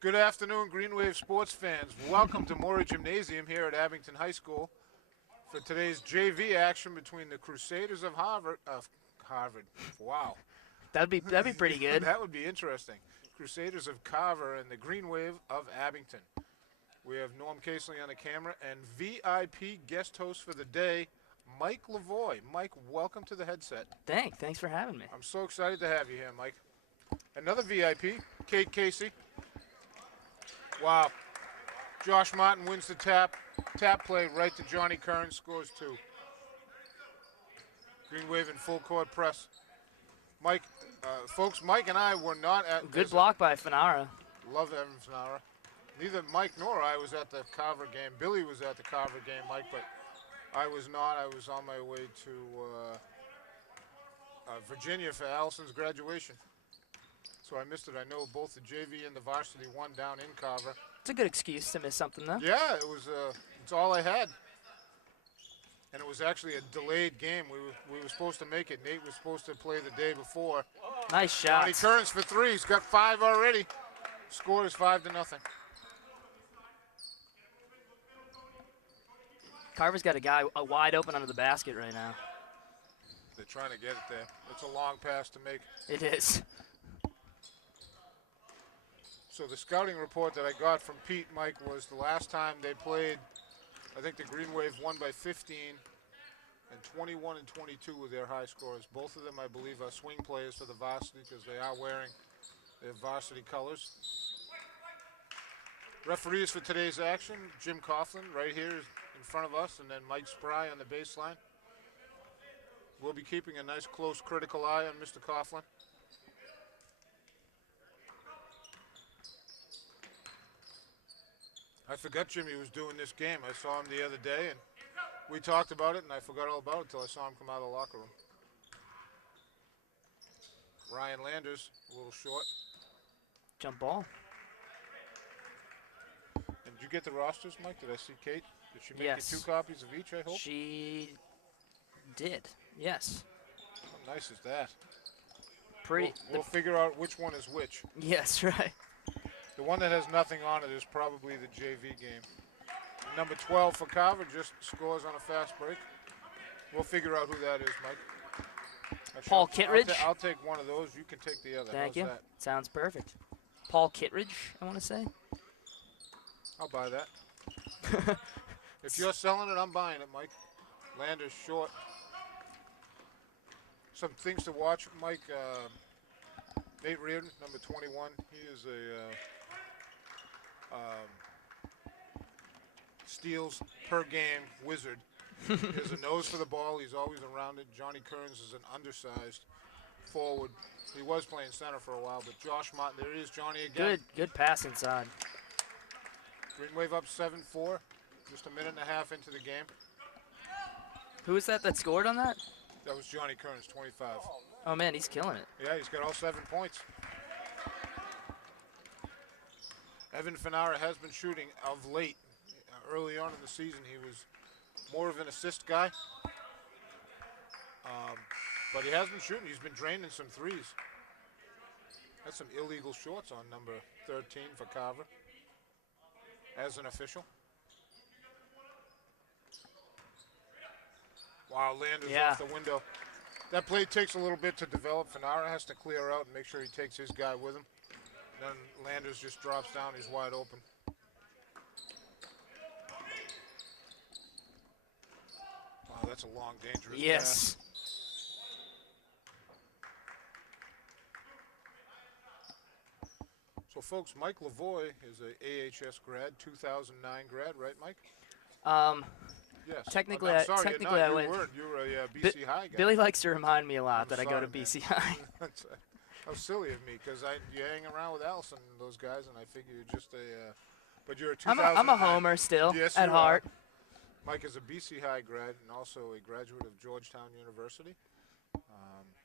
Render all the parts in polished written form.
Good afternoon, Green Wave sports fans. Welcome to Maury Gymnasium here at Abington High School for today's JV action between the Crusaders of Harvard. Wow. That'd be pretty good. That would be interesting. Crusaders of Carver and the Green Wave of Abington. We have Norm Casely on the camera and VIP guest host for the day, Mike Lavoie. Mike, welcome to the headset. Thanks for having me. I'm so excited to have you here, Mike. Another VIP, Kate Casey. Wow. Josh Martin wins the tap play right to Johnny Curran, scores 2. Green Wave in full court press. Mike, folks, Mike and I were not at... Good block by Fanara. Love Evan Fanara. Neither Mike nor I was at the Carver game. Billy was at the Carver game, Mike, but I was not. I was on my way to Virginia for Allison's graduation. So I missed it. I know both the JV and the varsity won down in Carver. It's a good excuse to miss something, though. Yeah, it was. It's all I had. And it was actually a delayed game. We were supposed to make it. Nate was supposed to play the day before. Nice shot. Johnny Curran's for 3. He's got 5 already. Score is 5-0. Carver's got a guy wide open under the basket right now. They're trying to get it there. It's a long pass to make. It is. So the scouting report that I got from Pete, Mike, was the last time they played, I think the Green Wave won by 15, and 21 and 22 were their high scores. Both of them, I believe, are swing players for the varsity because they are wearing their varsity colors. Referees for today's action, Jim Coughlin right here in front of us, and then Mike Spry on the baseline. We'll be keeping a nice, close, critical eye on Mr. Coughlin. I forgot Jimmy was doing this game. I saw him the other day, and we talked about it, and I forgot all about it until I saw him come out of the locker room. Ryan Landers, a little short. Jump ball. And did you get the rosters, Mike? Did I see Kate? Did she make Yes. you 2 copies of each, I hope? She did, yes. How nice is that? Pretty. We'll figure out which one is which. Yes, right. The one that has nothing on it is probably the JV game. Number 12 for Carver just scores on a fast break. We'll figure out who that is, Mike. Paul Kittredge. I'll take one of those. You can take the other. Thank How's you. that? Sounds perfect. Paul Kittredge, I want to say. I'll buy that. If you're selling it, I'm buying it, Mike. Landers short. Some things to watch, Mike. Nate Reardon, number 21. He is a steals per game wizard. He has a nose for the ball. He's always around it. Johnny Kearns is an undersized forward. He was playing center for a while, but Josh Martin, there he is, Johnny again. Good pass inside. Green Wave up 7-4. Just a minute and a half into the game. Who was that scored on that? That was Johnny Kearns, 25. Oh, man, he's killing it. Yeah, he's got all 7 points. Evan Fanara has been shooting of late. Early on in the season, he was more of an assist guy. But he has been shooting. He's been draining some threes. That's some illegal shorts on number 13 for Carver as an official. Wow, Landers off the window. That play takes a little bit to develop. Fanara has to clear out and make sure he takes his guy with him. Then Landers just drops down. He's wide open. Wow, that's a long, dangerous pass. So, folks, Mike Lavoie is a AHS grad, 2009 grad, right, Mike? Yes. Technically, I'm sorry, technically I went. You were a BC High guy. Billy likes to remind me a lot I'm that I go sorry, to man. BC High. How silly of me, because you hang around with Allison and those guys, and I figure you're just a. But you're a 2000. I'm a homer still, yes, at you heart. Are. Mike is a BC High grad and also a graduate of Georgetown University.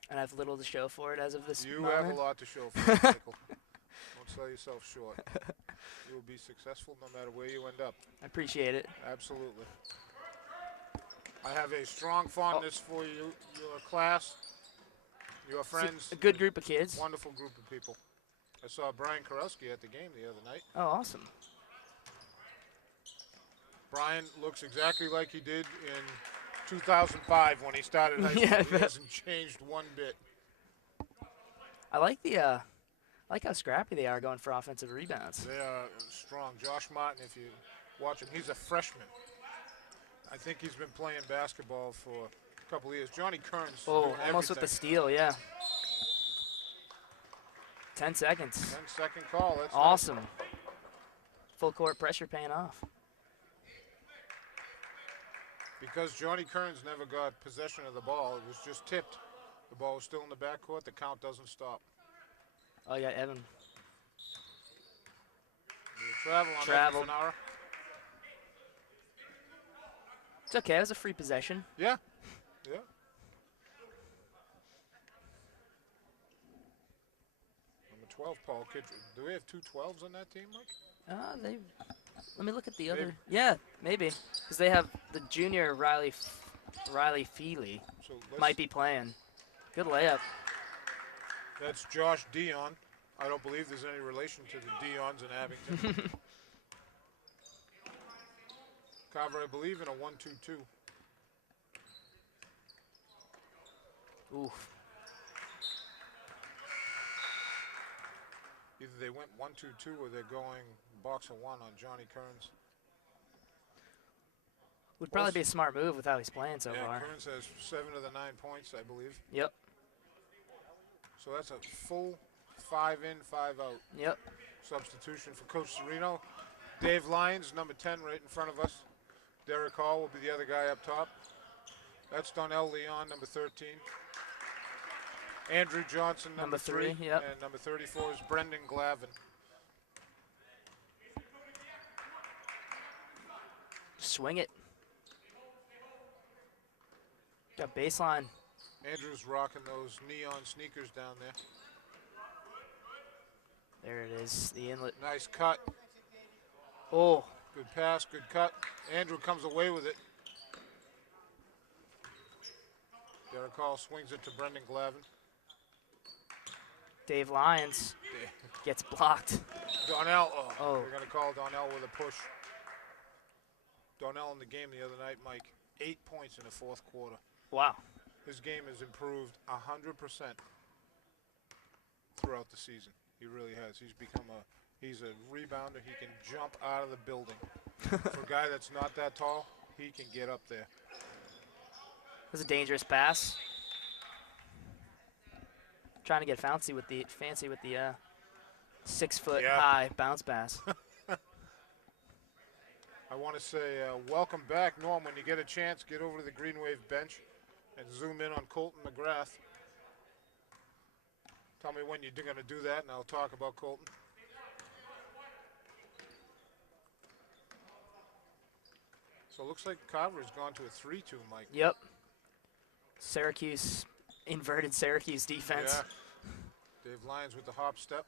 And I have little to show for it as of this You moment. have a lot to show for it, Michael. Don't sell yourself short. You will be successful no matter where you end up. I appreciate it. Absolutely. I have a strong fondness for you, your class, your friends. A good group of kids. Wonderful group of people. I saw Brian Karowski at the game the other night. Oh, awesome. Brian looks exactly like he did in 2005 when he started high school. Yeah, He hasn't changed one bit. I like I like how scrappy they are going for offensive rebounds. They are strong. Josh Martin, if you watch him, he's a freshman. I think he's been playing basketball for a couple of years. Johnny Kearns. Oh, doing almost with the everything. steal, yeah. 10 seconds. 10-second call. That's Awesome. Full court pressure paying off. Because Johnny Kearns never got possession of the ball. It was just tipped. The ball was still in the backcourt. The count doesn't stop. Oh, yeah, Evan. Travel on Travel. Fanara. It's okay. It was a free possession. Yeah. Yeah. Number 12, Paul Kittredge. Do we have two 12s on that team, Mike? Let me look at the Maybe. other. Yeah, maybe. Because they have the junior Riley Feely So might be playing. Good layup. That's Josh Dion. I don't believe there's any relation to the Dions in Abington. Carver, I believe, in a 1-2-2. Oof. Either they went 1-2-2 or they're going box of one on Johnny Kearns. Would probably be a smart move with how he's playing so Yeah, far. Kearns has 7 of the 9 points, I believe. Yep. So that's a full 5 in, 5 out. Yep. Substitution for Coach Serino. Dave Lyons, number 10, right in front of us. Derek Hall will be the other guy up top. That's Donnell Leon, number 13. Andrew Johnson, number 3. Yep. And number 34 is Brendan Glavin. Swing it. Got baseline. Andrew's rocking those neon sneakers down there. There it is, the inlet. Nice cut. Oh, Good pass, good cut. Andrew comes away with it. Derek Hall swings it to Brendan Glavin. Dave Lyons gets blocked. Donnell, Oh. We're going to call Donnell with a push. Donnell in the game the other night, Mike, 8 points in the fourth quarter. Wow. His game has improved 100% throughout the season. He really has. He's a rebounder. He can jump out of the building. For a guy that's not that tall, he can get up there. It was a dangerous pass. Trying to get fancy with the 6 foot high bounce pass. I want to say welcome back, Norm. When you get a chance, get over to the Green Wave bench and zoom in on Colton McGrath. Tell me when you're going to do that, and I'll talk about Colton. So it looks like Carver's gone to a 3-2, Mike. Yep. Syracuse, inverted Syracuse defense. Yeah. Dave Lyons with the hop step.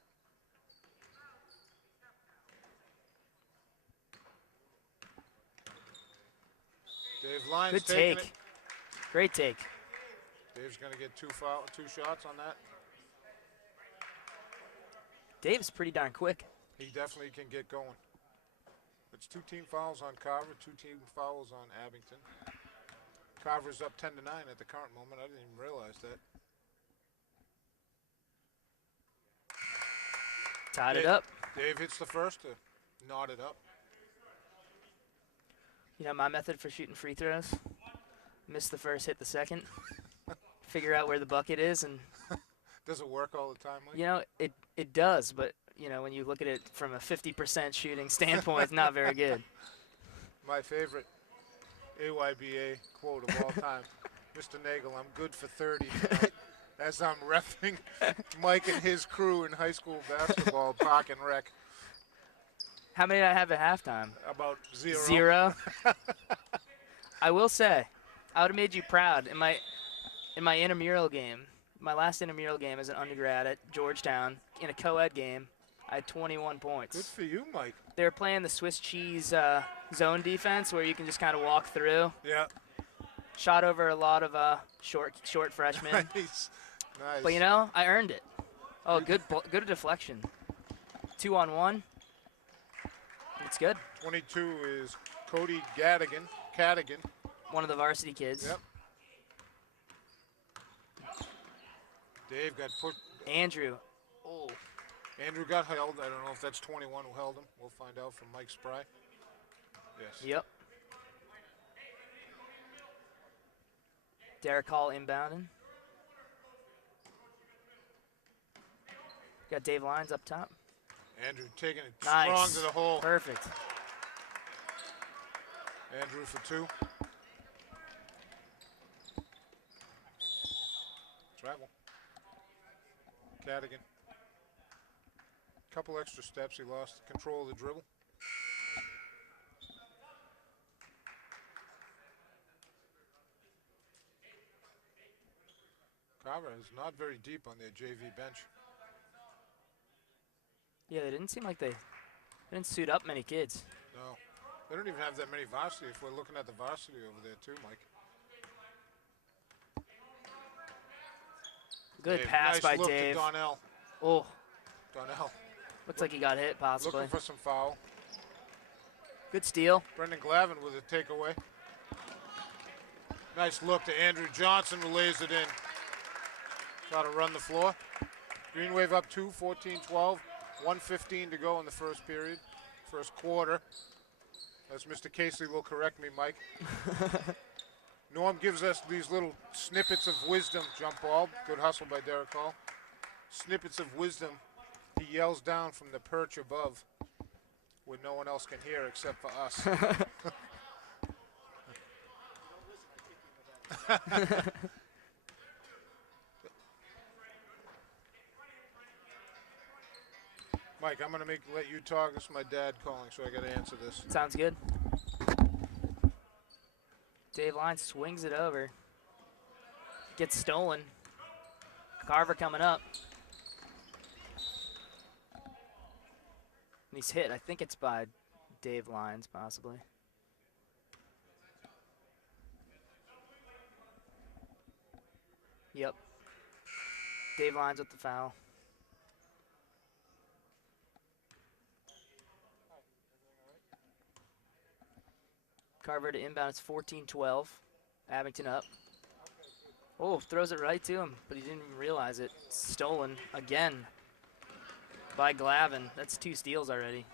Dave Lyons Good taking take. it. Great take. Dave's going to get two shots on that. Dave's pretty darn quick. He definitely can get going. It's 2 team fouls on Carver, 2 team fouls on Abington. Carver's up 10-9 at the current moment. I didn't even realize that. Tied it up. Dave hits the first to knot it up. You know my method for shooting free throws? Miss the first, hit the second. Figure out where the bucket is, and Does it work all the time, Mike? you know it does, but you know when you look at it from a 50% shooting standpoint, it's not very good. My favorite AYBA quote of all time. Mr. Nagel, I'm good for 30 tonight. As I'm repping Mike and his crew in high school basketball, Park and Rec. How many did I have at halftime? About 0. 0. I will say, I would have made you proud in my intramural game. My last intramural game as an undergrad at Georgetown in a co-ed game. I had 21 points. Good for you, Mike. They were playing the Swiss cheese zone defense where you can just kind of walk through. Yeah. Shot over a lot of short freshmen. Nice. Nice. But you know, I earned it. Oh, good deflection. 2-on-1. It's good. 22 is Cody Cadigan. One of the varsity kids. Yep. Dave got put. Andrew. Oh. Andrew got held. I don't know if that's 21 who held him. We'll find out from Mike Spry. Yes. Yep. Derek Hall inbounding. Got Dave Lyons up top. Andrew taking it Nice. strong to the hole. Perfect. Andrew for 2. Travel. Cadigan. Couple extra steps. He lost control of the dribble. Carver is not very deep on their JV bench. Yeah, they didn't seem like they didn't suit up many kids. No. They don't even have that many varsity if we're looking at the varsity over there too, Mike. Good Dave, pass nice by look Dave. To Donnell. Oh, Donnell looks like he got hit possibly. looking for some foul. Good steal. Brendan Glavin with a takeaway. Nice look to Andrew Johnson who lays it in. Try to run the floor. Green Wave up 2, 14-12. 1:15 to go in the first period, first quarter. As Mr. Casey will correct me, Mike. Norm gives us these little snippets of wisdom. Jump ball, good hustle by Derek Hall. Snippets of wisdom he yells down from the perch above where no one else can hear except for us. Mike, I'm going to let you talk. This is my dad calling, so I got to answer this. Sounds good. Dave Lyons swings it over. Gets stolen. Carver coming up. And he's hit. I think it's by Dave Lyons, possibly. Yep. Dave Lyons with the foul. Carver to inbound. It's 14-12. Abington up. Oh, throws it right to him, but he didn't even realize it. Stolen again by Glavin. That's 2 steals already.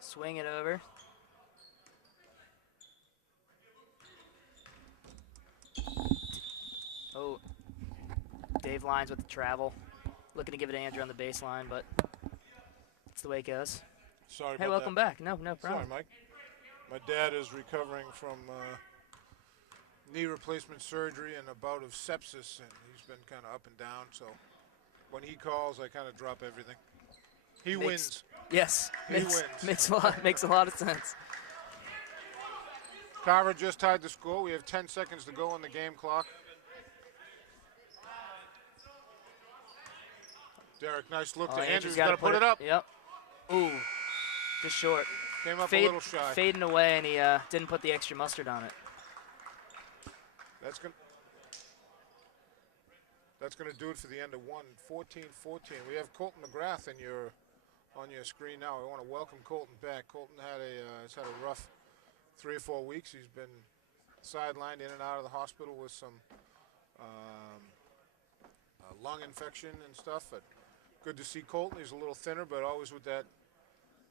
Swing it over. Oh, Dave Lyons with the travel. Looking to give it to Andrew on the baseline, but that's the way it goes. Sorry Hey, about welcome that. back. No problem. Sorry, Mike. My dad is recovering from knee replacement surgery and a bout of sepsis, and he's been kind of up and down. So when he calls, I kind of drop everything. He wins. Yes, He wins. Makes a lot of sense. Carver just tied the score. We have 10 seconds to go on the game clock. Derek, nice look to Andrew. He's got to put it up. Yep. Ooh, just short. Came up a little shy. Fading away, and he didn't put the extra mustard on it. That's gonna do it for the end of 1. 14-14. We have Colton McGrath on your screen now. I want to welcome Colton back. Colton has had a rough 3 or 4 weeks. He's been sidelined in and out of the hospital with some lung infection and stuff. But good to see Colton. He's a little thinner, but always with that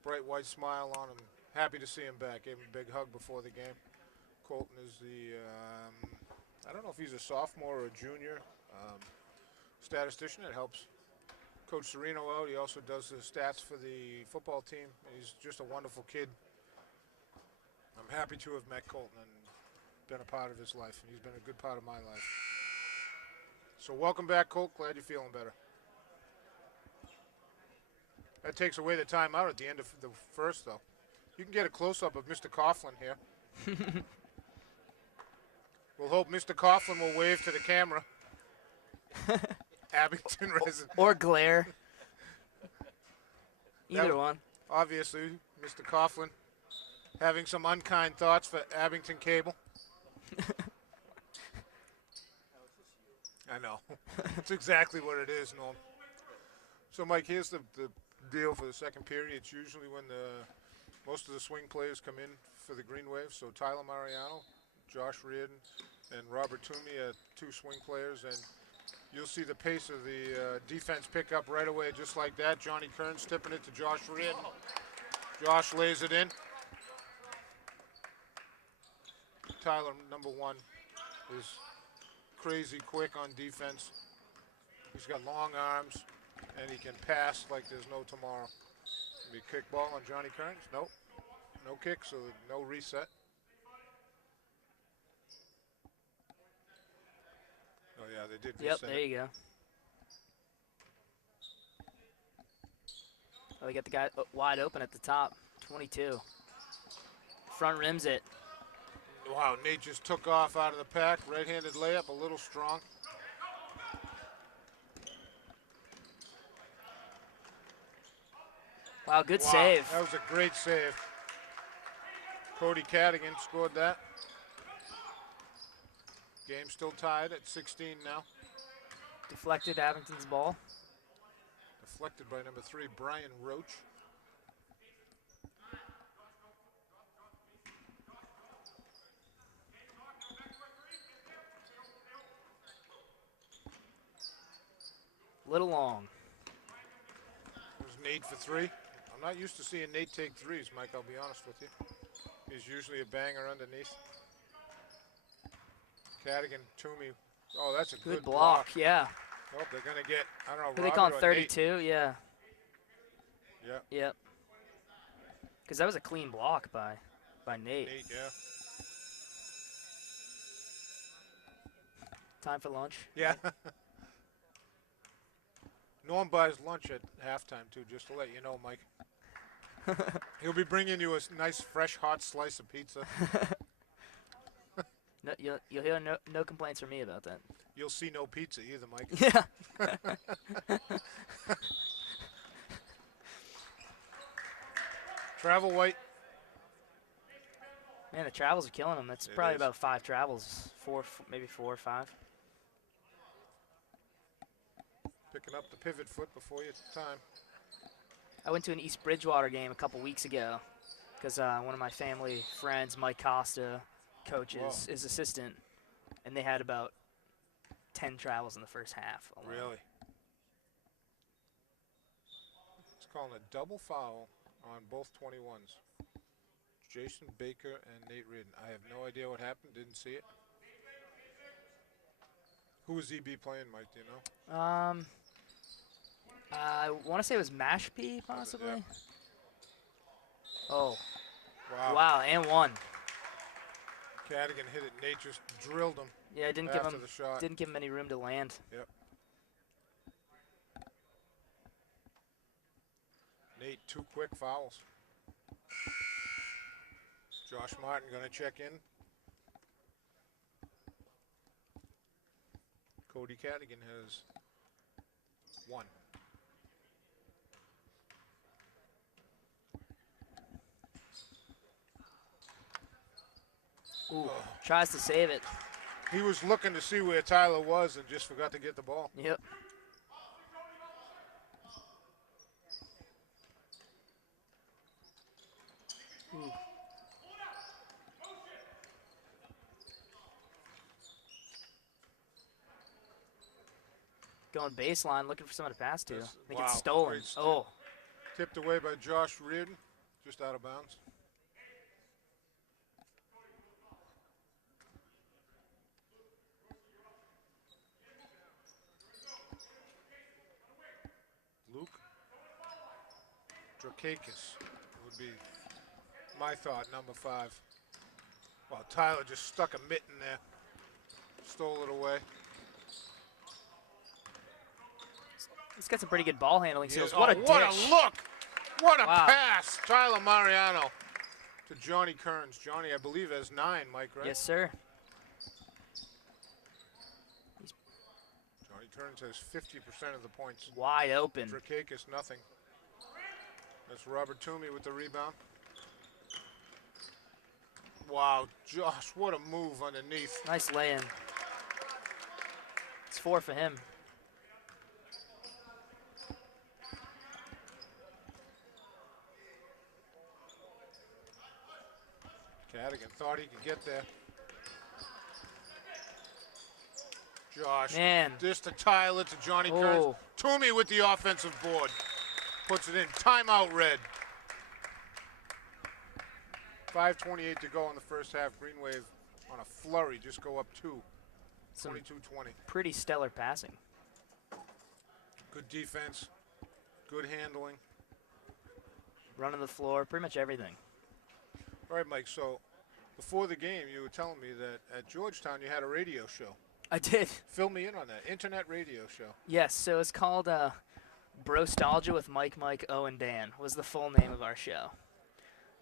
bright white smile on him. Happy to see him back. Gave him a big hug before the game. Colton is the, I don't know if he's a sophomore or a junior statistician. It helps Coach Serino out. He also does the stats for the football team. He's just a wonderful kid. I'm happy to have met Colton and been a part of his life. And he's been a good part of my life. So welcome back, Colt. Glad you're feeling better. That takes away the timeout at the end of the first, though. You can get a close-up of Mr. Coughlin here. We'll hope Mr. Coughlin will wave to the camera. Abington resident. Or glare. Either one. Obviously, Mr. Coughlin having some unkind thoughts for Abington Cable. I know. It's exactly what it is, Norm. So, Mike, here's the deal for the second period. It's usually when most of the swing players come in for the Green Wave. So Tyler Mariano, Josh Reardon, and Robert Toomey are 2 swing players. And you'll see the pace of the defense pick up right away just like that. Johnny Kearns tipping it to Josh Reardon. Josh lays it in. Tyler, number 1, is crazy quick on defense. He's got long arms, and he can pass like there's no tomorrow. Be a kick ball on Johnny Kearns. Nope. No kick, so no reset. Oh, yeah, they did reset. Yep, there you go. Oh, we got the guy wide open at the top, 22. Front rims it. Wow, Nate just took off out of the pack. Right-handed layup, a little strong. Wow, good save. That was a great save. Cody Cadigan scored that. Game still tied at 16 now. Deflected Abington's ball. Deflected by number 3, Brian Roach. Little long. It was Nate for 3. I'm not used to seeing Nate take 3s, Mike, I'll be honest with you. He's usually a banger underneath. Cadigan, Toomey. Oh, that's a good block. Yeah. Oh, they're going to get, I don't know, Who they call him, Robert or 32? Nate. Yeah. Yep. Yep. Because that was a clean block by Nate. Nate, yeah. Time for lunch. Yeah. Norm buys lunch at halftime, too, just to let you know, Mike. He'll be bringing you a nice, fresh, hot slice of pizza. No, you'll hear no complaints from me about that. You'll see no pizza either, Mike. Yeah. Travel white. Man, the travels are killing him. That's It probably is. about 5 travels. Maybe 4 or 5. Picking up the pivot foot before you time. I went to an East Bridgewater game a couple weeks ago because one of my family friends, Mike Costa, coaches his assistant, and they had about 10 travels in the first half alone. Really? It's calling a double foul on both 21s. Jason Baker and Nate Reardon. I have no idea what happened. Didn't see it. Who was EB playing, Mike? Do you know? I want to say it was Mashpee, possibly. Yeah. Oh. Wow. Wow, and 1. Cadigan hit it. Nate just drilled him. Yeah, I didn't after the shot. give him any room to land. Yep. Nate, 2 quick fouls. Josh Martin going to check in. Cody Cadigan has 1. Ooh, tries to save it. He was looking to see where Tyler was and just forgot to get the ball. Yep. Ooh. Going baseline, looking for someone to pass to. I think it's stolen. Great steal. Oh. Tipped away by Josh Reardon, just out of bounds. Luke Drakakis would be my thought, number 5. Well, Tyler just stuck a mitt in there, stole it away. He's got some pretty good ball handling skills. Yeah. What a Oh, what dish. a look! What a Wow. pass! Tyler Mariano to Johnny Kearns. Johnny, I believe, has 9, Mike, right? Yes, sir. Johnny Kearns has 50% of the points. Wide open. Drakakis, nothing. That's Robert Toomey with the rebound. Wow, Josh, what a move underneath. Nice lay-in. It's 4 for him. Cadigan thought he could get there. Josh. Man. Just to Tyler, to Johnny Kearns. Oh. Toomey with the offensive board. Puts it in. Timeout, Red. 5:28 to go in the first half. Green Wave on a flurry. Just go up 2. 22-20. Pretty stellar passing. Good defense. Good handling. Running the floor. Pretty much everything. All right, Mike. So before the game, you were telling me that at Georgetown you had a radio show. I did. Fill me in on that. Internet radio show. Yes, so it's called Brostalgia with Mike, O, and Dan was the full name of our show.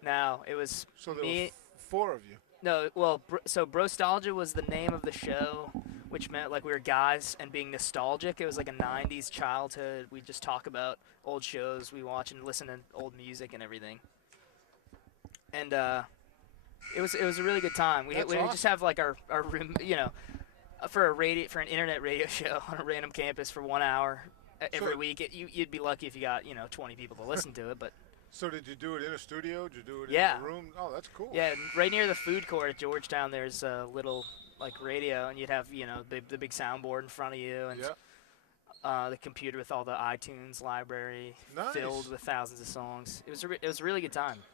Now, it was So there me. were 4 of you. No, well, so Brostalgia was the name of the show, which meant like we were guys and being nostalgic. It was like a 90s childhood. We just talk about old shows we watch and listen to old music and everything. And it was a really good time. We That's would just awesome. have like our room, for an internet radio show on a random campus for 1 hour every So- week. You'd be lucky if you got 20 people to listen to it, but. So did you do it in a studio? Did you do it Yeah. in a room? Oh, that's cool. Yeah, right near the food court at Georgetown, there's a little radio, and you'd have the big soundboard in front of you, and Yeah. the computer with all the iTunes library Nice. filled with thousands of sonds. It was a really good time.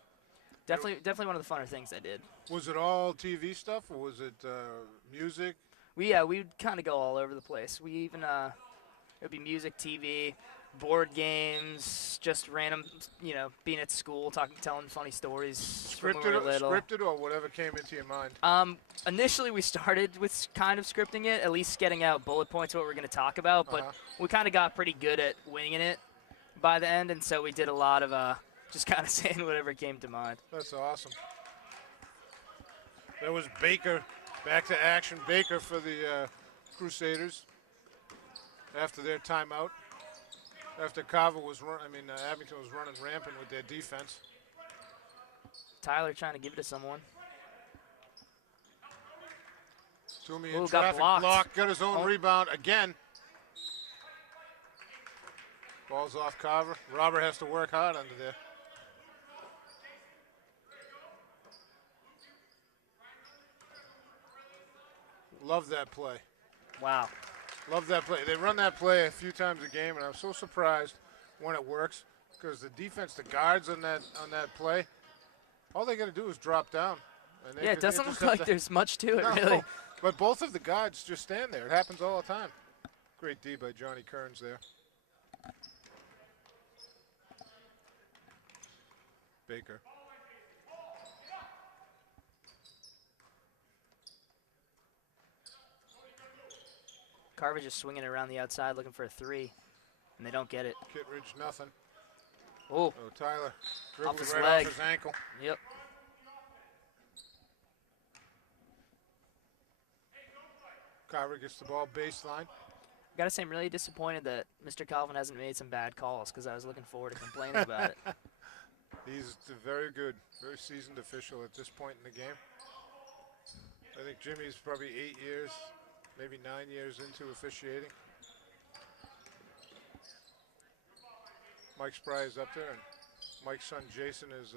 Definitely one of the funner things I did. Was it all TV stuff or was it music? We'd kind of go all over the place. We even it would be music, TV, board games, just random, being at school, telling funny stories from when we were little. Scripted or whatever came into your mind? Initially, we started with kind of scripting it, at least getting out bullet points of what we're going to talk about, but we kind of got pretty good at winging it by the end, and so we did a lot of just kind of saying whatever came to mind. That's awesome. That was Baker, back to action. Baker for the Crusaders after their timeout. After Carver was Abington was running rampant with their defense. Tyler trying to give it to someone. Toomey Ooh, in got traffic, blocked. got his own rebound again. Ball's off Carver. Robert has to work hard under there. Love that play. Wow. Love that play. They run that play a few times a game, and I'm so surprised when it works because the defense, the guards on that play, all they got to do is drop down. And they Yeah, it can doesn't look intercept like there's much to it, No, really. But both of the guards just stand there. It happens all the time. Great D by Johnny Kearns there. Baker. Carver just swinging it around the outside looking for a 3, and they don't get it. Kittredge, nothing. Oh, Oh, Tyler Off dribbled his right leg. off his ankle. yep. Carver gets the ball baseline. Gotta say, I'm really disappointed that Mr. Calvin hasn't made some bad calls because I was looking forward to complaining about it. He's very good, very seasoned official at this point in the game. I think Jimmy's probably 8 years, maybe 9 years into officiating. Mike Spry is up there, and Mike's son Jason is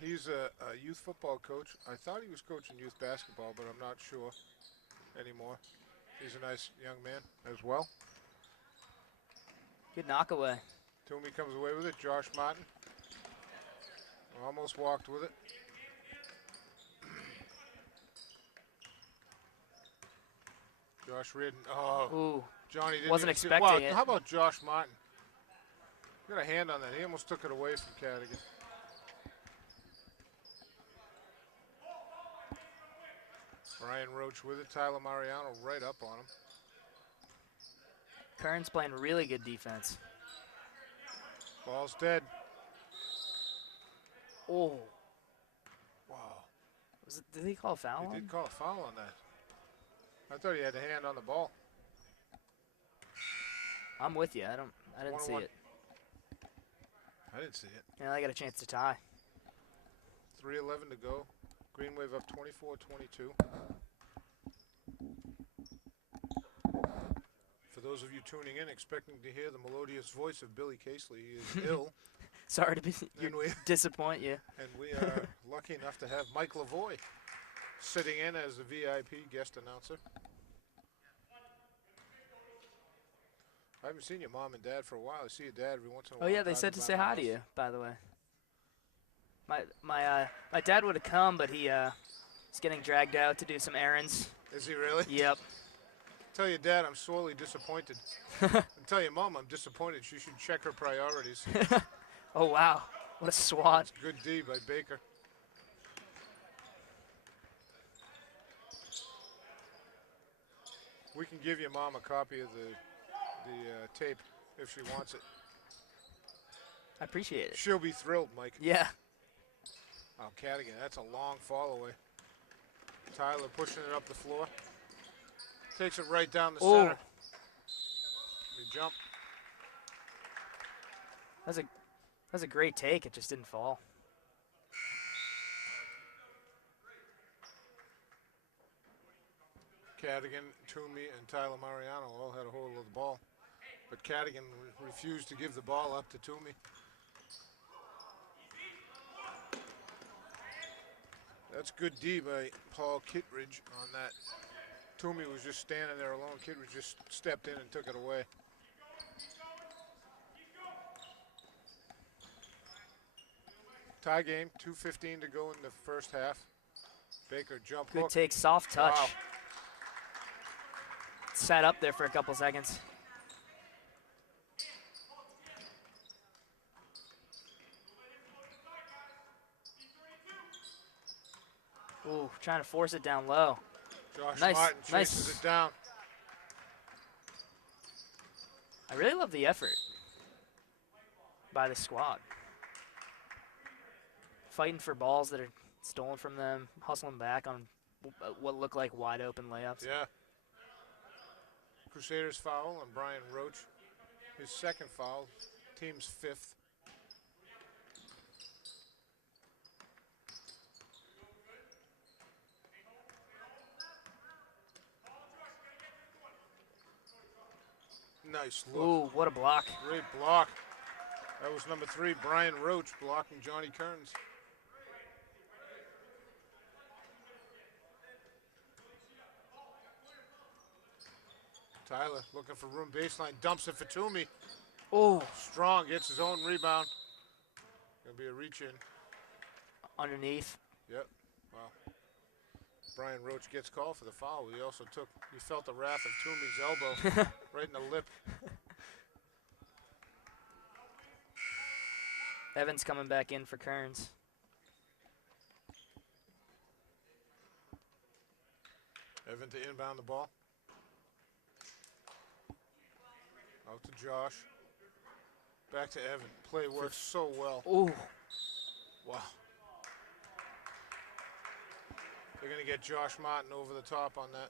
he's a youth football coach. I thought he was coaching youth basketball, but I'm not sure anymore. He's a nice young man as well. Good knockaway. Toomey comes away with it. Josh Martin almost walked with it. Josh Reardon. Oh, Ooh, Johnny didn't wasn't even see expecting Wow, it. how about Josh Martin? Got a hand on that. He almost took it away from Cadigan. Ryan Roach with it. Tyler Mariano right up on him. Kearns playing really good defense. Ball's dead. Oh, Wow. did he call a foul? He on him? did call a foul on that. I thought he had a hand on the ball. I'm with you. I didn't see 1-1. it. I didn't see it. Yeah, I got a chance to tie. 3:11 to go. Green Wave up 24-22. For those of you tuning in, expecting to hear the melodious voice of Billy Casely, he is ill Sorry to And we disappoint you. and we are lucky enough to have Mike Lavoie sitting in as the VIP guest announcer. I haven't seen your mom and dad for a while. I see your dad every once in a Oh while. yeah, they said to say hi to you. By the way, my dad would have come, but he's getting dragged out to do some errands. Is he really? Yep. Tell your dad I'm sorely disappointed. And tell your mom I'm disappointed. She should check her priorities. Oh wow, what a swat! That's good D by Baker. We can give your mom a copy of the tape if she wants it. I appreciate it. She'll be thrilled, Mike. Yeah. Oh, Cadigan, that's a long fall away. Tyler pushing it up the floor. Takes it right down the center. The jump. That's a great take. It just didn't fall. Cadigan, Toomey, and Tyler Mariano all had a hold of the ball. But Cadigan refused to give the ball up to Toomey. That's good D by Paul Kittredge on that. Toomey was just standing there alone. Kittredge just stepped in and took it away. Tie game, 2:15 to go in the first half. Baker jump Good hook. take, soft touch. Wow. Sat up there for a couple seconds. Ooh, trying to force it down low. Josh Nice, Martin nice. chases it down. I really love the effort by the squad. Fighting for balls that are stolen from them, hustling back on what look like wide open layups. Yeah. Crusaders foul on Brian Roach. His second foul, team's fifth. Nice look. Ooh, what a block. Great block. That was number 3, Brian Roach, blocking Johnny Kearns. Tyler looking for room baseline, dumps it for Toomey. Oh, Strong gets his own rebound. Gonna be a reach in. underneath. Yep. Wow. Brian Roach gets called for the foul. He felt the wrath of Toomey's elbow right in the lip. Evans coming back in for Kearns. Evan to inbound the ball. Out to Josh. Back to Evan. Play works so well. Ooh. Wow. They're going to get Josh Martin over the top on that.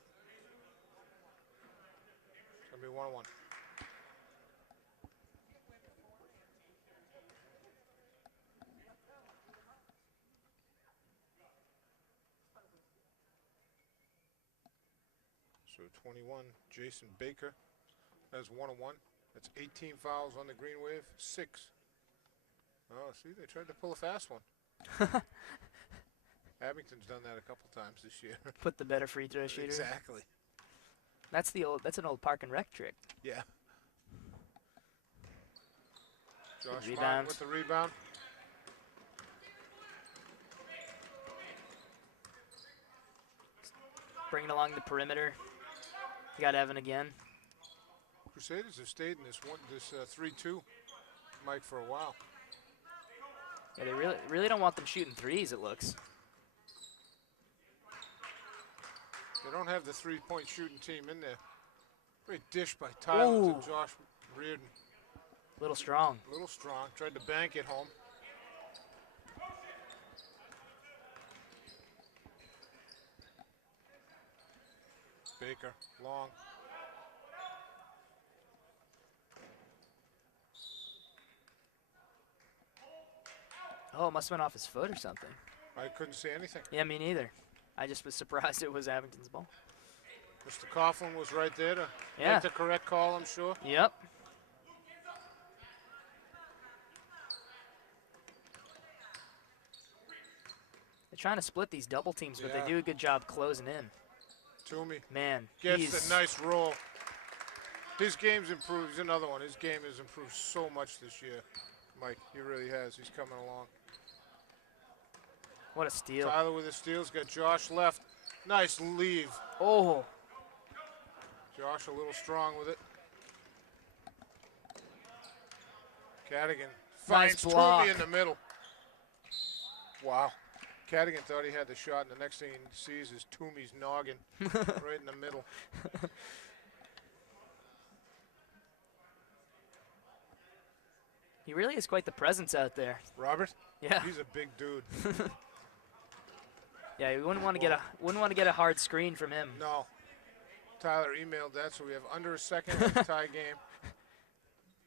It's going to be 1-1. So 21, Jason Baker has 1-1. That's 18 fouls on the Green Wave, 6. Oh, see, they tried to pull a fast one. Abington's done that a couple times this year. Put the better free throw shooter. Exactly. That's an old park and rec trick. Yeah. Josh Rebound. Martin with the rebound. Bringing along the perimeter. You got Evan again. Crusaders have stayed in this 3-2, Mike, for a while. Yeah, they really don't want them shooting threes, it looks. They don't have the three-point shooting team in there. Great dish by Tyler to Josh Reardon. Little strong. A little strong. Tried to bank it home. Baker, long. Oh, it must have went off his foot or something. I couldn't see anything. Yeah, me neither. I just was surprised it was Abington's ball. Mr. Coughlin was right there to Yeah. make the correct call, I'm sure. Yep. trying to split these double teams, but Yeah. they do a good job closing in. Toomey Man, gets a nice roll. His game's improved. He's another one. His game has improved so much this year, Mike. He really has. He's coming along. What a steal. Tyler with his steals. Got Josh left. Nice leave. Oh, Josh a little strong with it. Cadigan finds block. Toomey in the middle. Wow. Cadigan thought he had the shot, and the next thing he sees is Toomey's noggin right in the middle. he really is quite the presence out there. Robert? Yeah. He's a big dude. Yeah, you wouldn't want to get a hard screen from him. No. Tyler emailed that, so we have under a second in the tie game.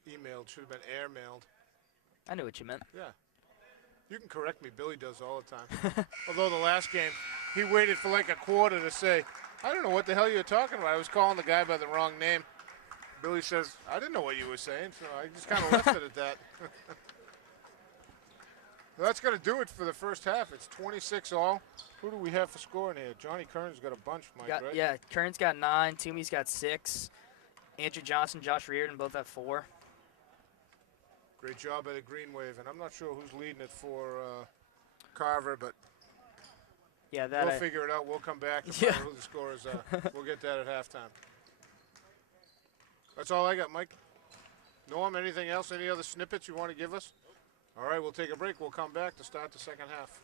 Emailed, should have been airmailed. I knew what you meant. Yeah. You can correct me. Billy does all the time. Although the last game, he waited for like a quarter to say, I don't know what the hell you're talking about. I was calling the guy by the wrong name. Billy says, I didn't know what you were saying, so I just kind of left it at that. Well, that's going to do it for the first half. It's 26 all. Who do we have for scoring here? Johnny Kern's got a bunch, Mike, right? Yeah, Kern's got 9, Toomey's got 6. Andrew Johnson, Josh Reardon both have 4. Great job by the Green Wave, and I'm not sure who's leading it for Carver, but yeah, that we'll figure it out. We'll come back and find out who the scorers are. We'll get that at halftime. That's all I got, Mike. Norm, anything else? Any other snippets you want to give us? All right, we'll take a break. We'll come back to start the second half.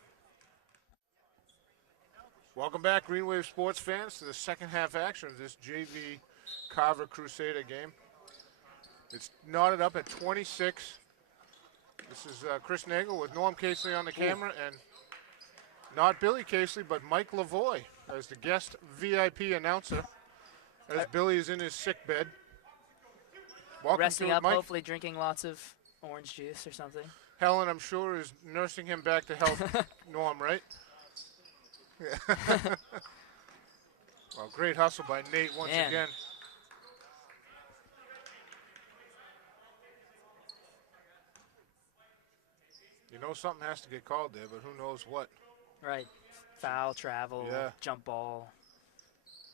Welcome back, Green Wave sports fans, to the second half action of this JV Carver Crusader game. It's knotted up at 26. This is Chris Nagel with Norm Casely on the camera, and not Billy Casely, but Mike Lavoie as the guest VIP announcer, as Billy is in his sick bed. Welcome resting to it, up, Mike. hopefully drinking lots of orange juice or something. Helen, I'm sure, is nursing him back to health. Norm, right? Yeah. Well, great hustle by Nate once again. You know something has to get called there, but who knows what. Right. Foul, travel, Yeah. jump ball.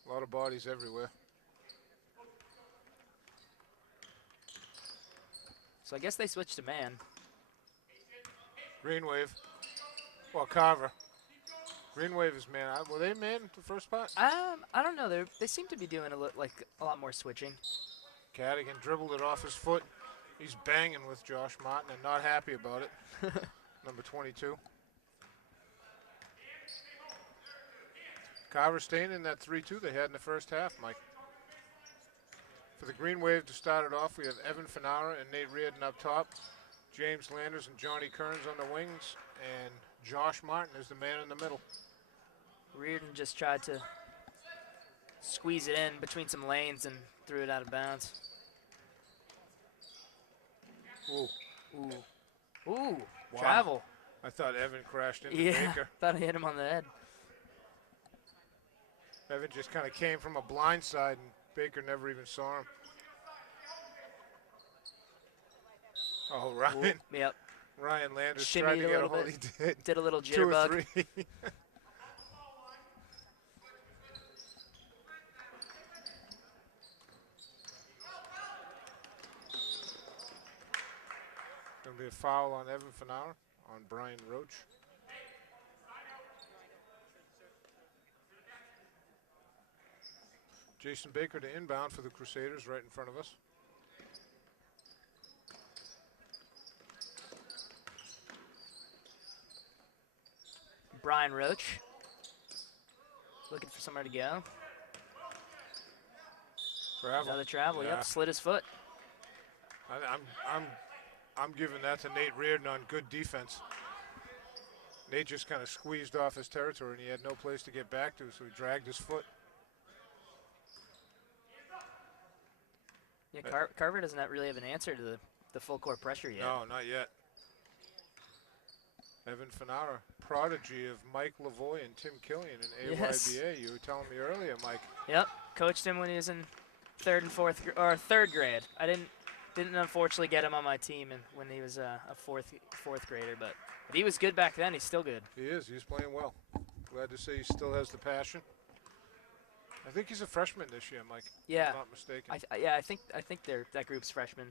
A lot of bodies everywhere. So I guess they switched to man. Green Wave. Well, Carver. Green Wave is man. Were they man the first part? I don't know. They seem to be doing a lot more switching. Cadigan dribbled it off his foot. He's banging with Josh Martin and not happy about it. Number 22. Carver staying in that 3-2 they had in the first half, Mike. For the Green Wave to start it off, we have Evan Fanara and Nate Reardon up top. James Landers and Johnny Kearns on the wings. And Josh Martin is the man in the middle. Reardon just tried to squeeze it in between some lanes and threw it out of bounds. Ooh. Ooh. Ooh. Wow. Travel. I thought Evan crashed into Yeah. Baker. Thought I hit him on the head. Evan just kind of came from a blind side, and Baker never even saw him. Oh, Ryan. Ooh. Yep. Ryan Landers Shimmied tried to a get a little hold. bit. He did. Did a little 2 or jitterbug. 3. Going to be a foul on Evan Fanara on Brian Roach. Jason Baker to inbound for the Crusaders right in front of us. Brian Roach. Looking for somewhere to go. Travel. Another travel. Yeah. Yep. Slid his foot. I'm giving that to Nate Reardon on good defense. Nate just kind of squeezed off his territory, and he had no place to get back to, so he dragged his foot. Yeah. Carver doesn't really have an answer to the full court pressure yet. No, not yet. Evan Fanara, prodigy of Mike Lavoie and Tim Killian in AYBA. Yes. You were telling me earlier, Mike. Yep. Coached him when he was in third grade. I Didn't unfortunately get him on my team when he was a fourth grader, but he was good back then. He's still good. He is. He's playing well. Glad to say he still has the passion. I think he's a freshman this year, Mike. Yeah. If I'm not mistaken. I think that group's freshmen.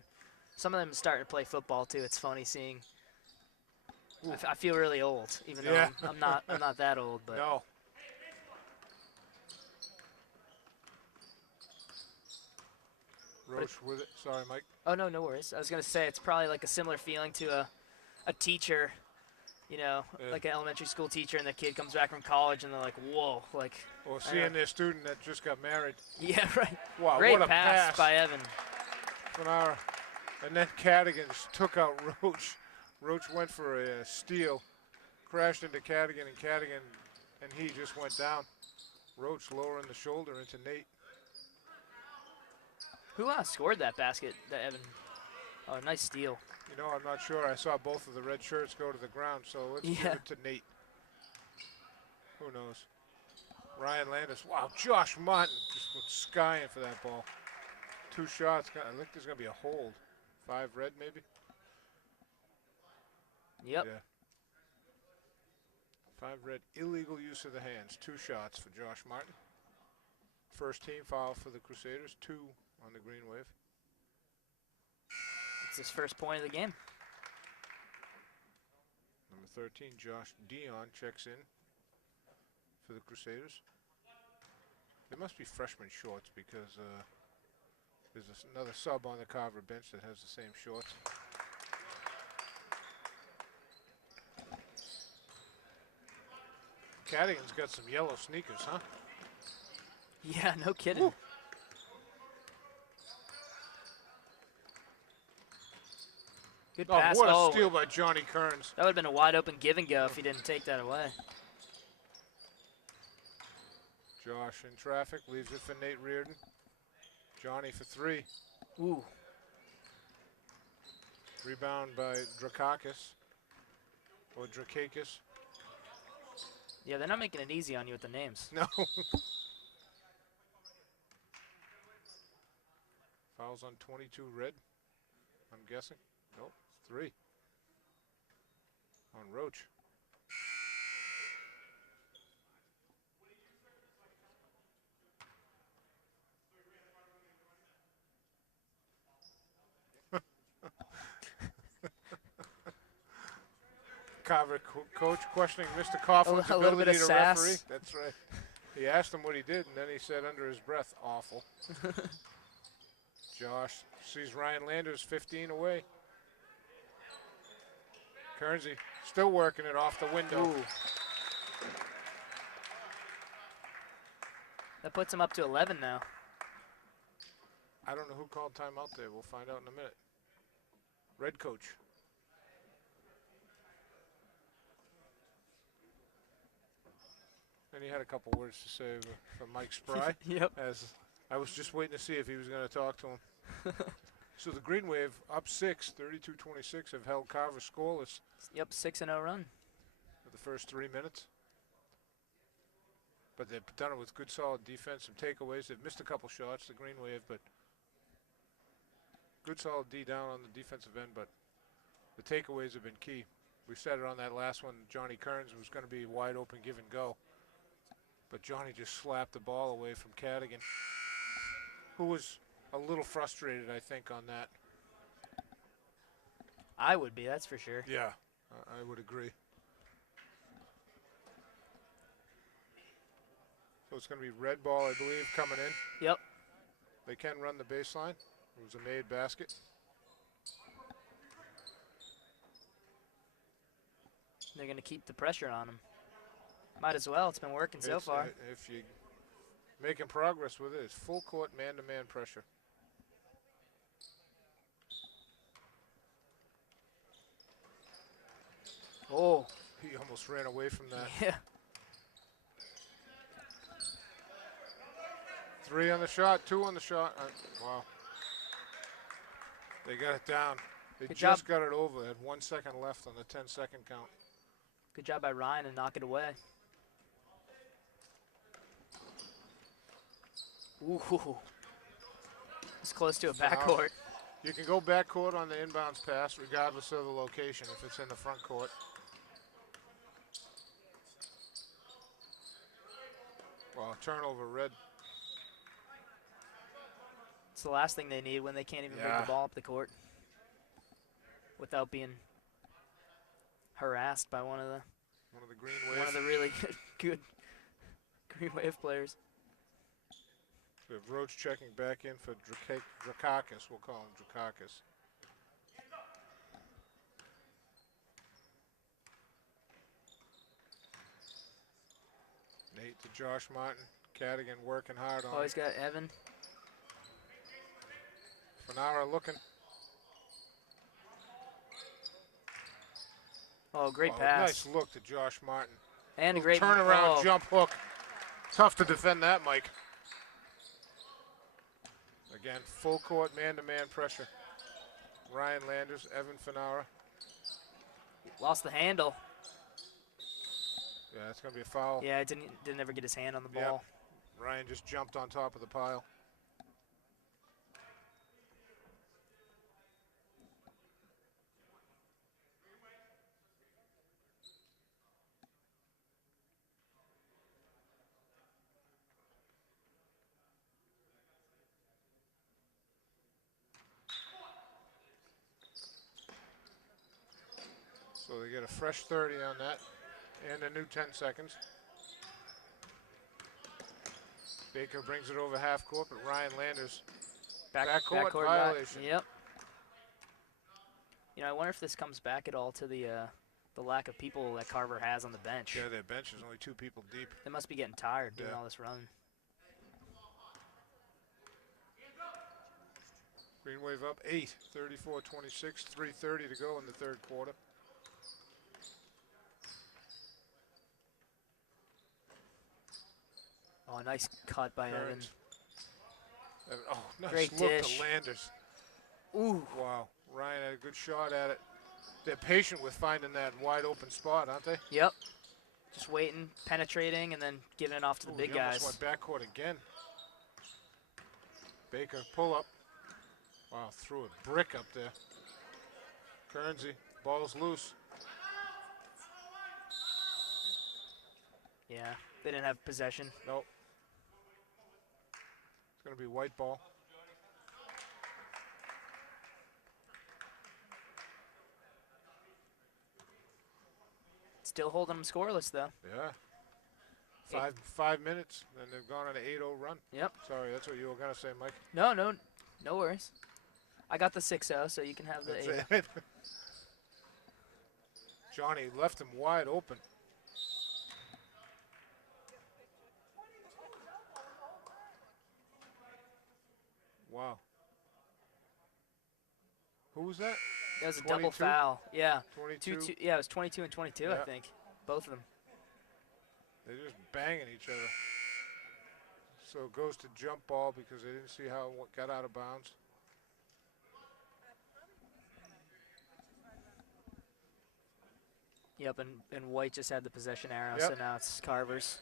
Some of them starting to play football too. It's funny seeing. I feel really old, even though I'm not that old. But no. Roche with it. Sorry, Mike. Oh no, no worries. I was gonna say it's probably like a similar feeling to a teacher, you know, like an elementary school teacher, and the kid comes back from college and they're like, whoa, like. Or seeing their student that just got married. Yeah, right. Wow, Great what a pass by Evan. And then Cadigan took out Roach. Roach went for a steal, crashed into Cadigan, and he just went down. Roach lowering the shoulder into Nate. Who scored that basket, that Evan? Oh, nice steal. You know, I'm not sure. I saw both of the red shirts go to the ground, so let's give it to Nate. Who knows? Ryan Landis. Wow, Josh Martin just went skying for that ball. 2 shots. I think there's going to be a hold. 5 red, maybe? Yep. Yeah. 5 red. Illegal use of the hands. 2 shots for Josh Martin. First team foul for the Crusaders. 2 on the Green Wave. It's his first point of the game. Number 13, Josh Dion, checks in for the Crusaders. They must be freshman shorts because there's another sub on the Carver bench that has the same shorts. Cadigan's got some yellow sneakers, huh? Yeah, no kidding. Woo. Good pass. What a steal by Johnny Kearns. That would have been a wide open give and go if he didn't take that away. Josh in traffic, leaves it for Nate Reardon. Johnny for 3. Ooh. Rebound by Drakakis. Or Drakakis. Yeah, they're not making it easy on you with the names. No. Fouls on 22 red, I'm guessing. Nope, 3. On Roach. Carver coach questioning Mr. Coughlin's ability to referee. That's right. He asked him what he did, and then he said under his breath, awful. Josh sees Ryan Landers 15 away. Kearnsey still working it off the window. Ooh. That puts him up to 11 now. I don't know who called timeout there. We'll find out in a minute. Red coach. And he had a couple words to say from Mike Spry. Yep. As I was just waiting to see if he was going to talk to him. So the Green Wave up 6, 32-26, have held Carver scoreless. Yep, 6-0 run. For the first 3 minutes. But they've done it with good, solid defense, some takeaways. They've missed a couple shots, the Green Wave, but good, solid D down on the defensive end, but the takeaways have been key. We said it on that last one, Johnny Kearns was going to be wide open give and go. But Johnny just slapped the ball away from Cadigan, who was a little frustrated, I think, on that. I would be, that's for sure. Yeah, I would agree. So it's going to be red ball, I believe, coming in. Yep. They can run the baseline. It was a made basket. They're going to keep the pressure on him. Might as well. It's been working so far. If you're making progress with it, it's full court man-to-man pressure. Oh. He almost ran away from that. Yeah. 3 on the shot, 2 on the shot. Wow. They got it down. They Good just job. got it over. They had 1 second left on the 10-second count. Good job by Ryan to knock it away. Ooh. It's close to a backcourt. You can go back court on the inbounds pass regardless of the location if it's in the front court. Well, turnover, red. It's the last thing they need when they can't even bring the ball up the court without being harassed by one of the Green Wave. One of the really good Green Wave players. We have Roach checking back in for Drakakis. We'll call him Drakakis. Nate to Josh Martin. Cadigan working hard on. Oh, he's got Evan. Fanara looking. Oh, great pass. Nice look to Josh Martin. And a great turnaround jump hook. Tough to defend that, Mike. Again, full court man-to-man pressure. Ryan Landers, Evan Fanara. Lost the handle. Yeah, it's going to be a foul. Yeah, didn't ever get his hand on the ball. Yep. Ryan just jumped on top of the pile. So they get a fresh 30 on that and a new 10 seconds. Baker brings it over half court, but Ryan Landers backcourt violation. Yep. You know, I wonder if this comes back at all to the lack of people that Carver has on the bench. Yeah, their bench is only 2 people deep. They must be getting tired doing all this running. Green Wave up 8, 34-26, 3:30 to go in the third quarter. Oh, nice cut by Evan. Oh, nice Great look dish. to Landers. Ooh. Wow, Ryan had a good shot at it. They're patient with finding that wide open spot, aren't they? Yep. Just waiting, penetrating, and then giving it off to the big guys. Almost went backcourt again. Baker pull up. Wow, threw a brick up there. Kernsey, ball's loose. Yeah, they didn't have possession. Nope. It's going to be white ball. Still holding them scoreless, though. Yeah. Five minutes, and they've gone on an 8-0 run. Yep. Sorry, that's what you were going to say, Mike. No worries. I got the 6-0, so you can have the 8-0. Johnny left him wide open. Wow. Who was that? That was a 22? double foul. Yeah. 22? Yeah, it was 22 and 22, I think. Both of them. They're just banging each other. So it goes to jump ball because they didn't see how it got out of bounds. Yep, and White just had the possession arrow, so now it's Carver's.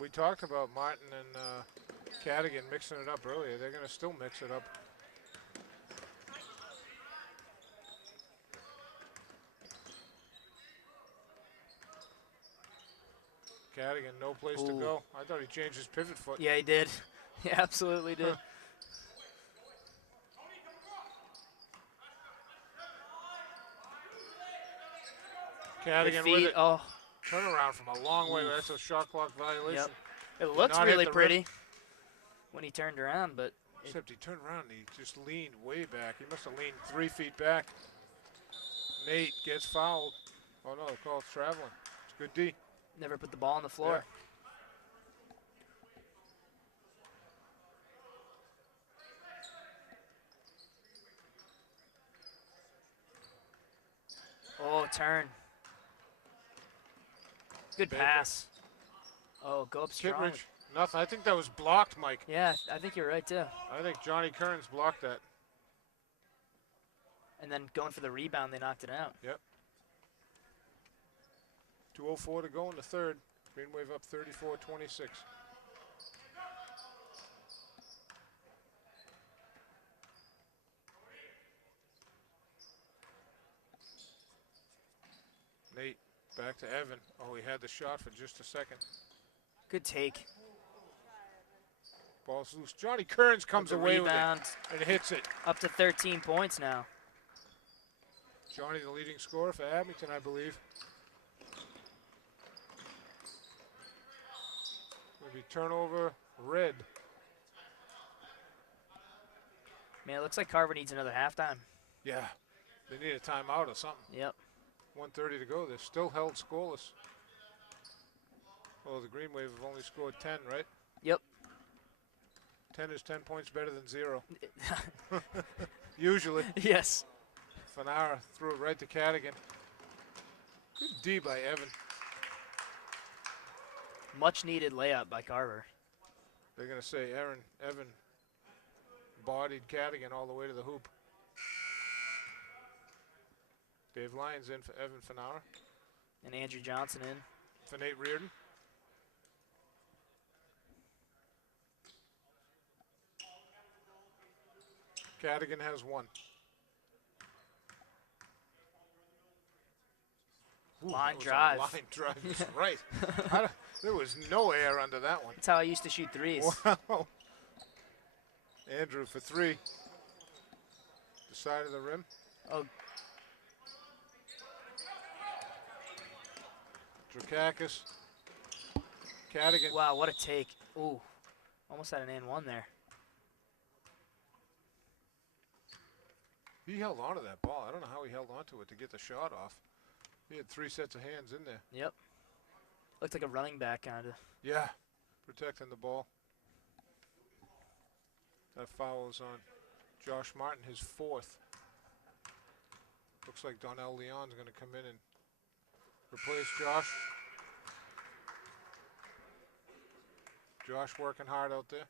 We talked about Martin and Cadigan mixing it up earlier. They're going to still mix it up. Cadigan, no place to go. I thought he changed his pivot foot. Yeah, he did. He absolutely did. Cadigan with it. Oh. Turnaround from a long way. That's a shot clock violation. Yep. It looks really pretty when he turned around, but... Except he turned around and he just leaned way back. He must have leaned 3 feet back. Nate gets fouled. Oh, no, the call's traveling. It's good D. Never put the ball on the floor. Yeah. Oh, turn. Good pass. Oh, go up strong. Kittredge, nothing. I think that was blocked, Mike. Yeah, I think you're right, too. I think Johnny Kearns blocked that. And then going for the rebound, they knocked it out. Yep. 2:04 to go in the third. Green Wave up 34-26. Back to Evan. Oh, he had the shot for just a second. Good take. Ball's loose. Johnny Kearns comes With the away rebound. with it and hits it. Up to 13 points now. Johnny, the leading scorer for Abington, I believe. Will be turnover red. Man, it looks like Carver needs another halftime. Yeah, they need a timeout or something. Yep. 1:30 to go. They're still held scoreless. Well, the Green Wave have only scored 10, right? Yep. 10 is 10 points better than 0. Usually. Yes. Fanara threw it right to Cadigan. Good D by Evan. Much needed layup by Carver. They're going to say Evan bodied Cadigan all the way to the hoop. Dave Lyons in for Evan Fanara. And Andrew Johnson in. For Nate Reardon. Cadigan has 1. Ooh, Line that was a drive. Line drive, that's right. There was no air under that one. That's how I used to shoot threes. Wow. Andrew for 3. The side of the rim. Oh, Drakakis. Cadigan. wow, what a take. Ooh, almost had an and one there. He held on to that ball. I don't know how he held on to it to get the shot off. He had 3 sets of hands in there. Yep. Looked like a running back, kind of. Yeah, protecting the ball. That foul is on Josh Martin, his 4th. Looks like Donnell Leon's going to come in and replace Josh. Josh working hard out there.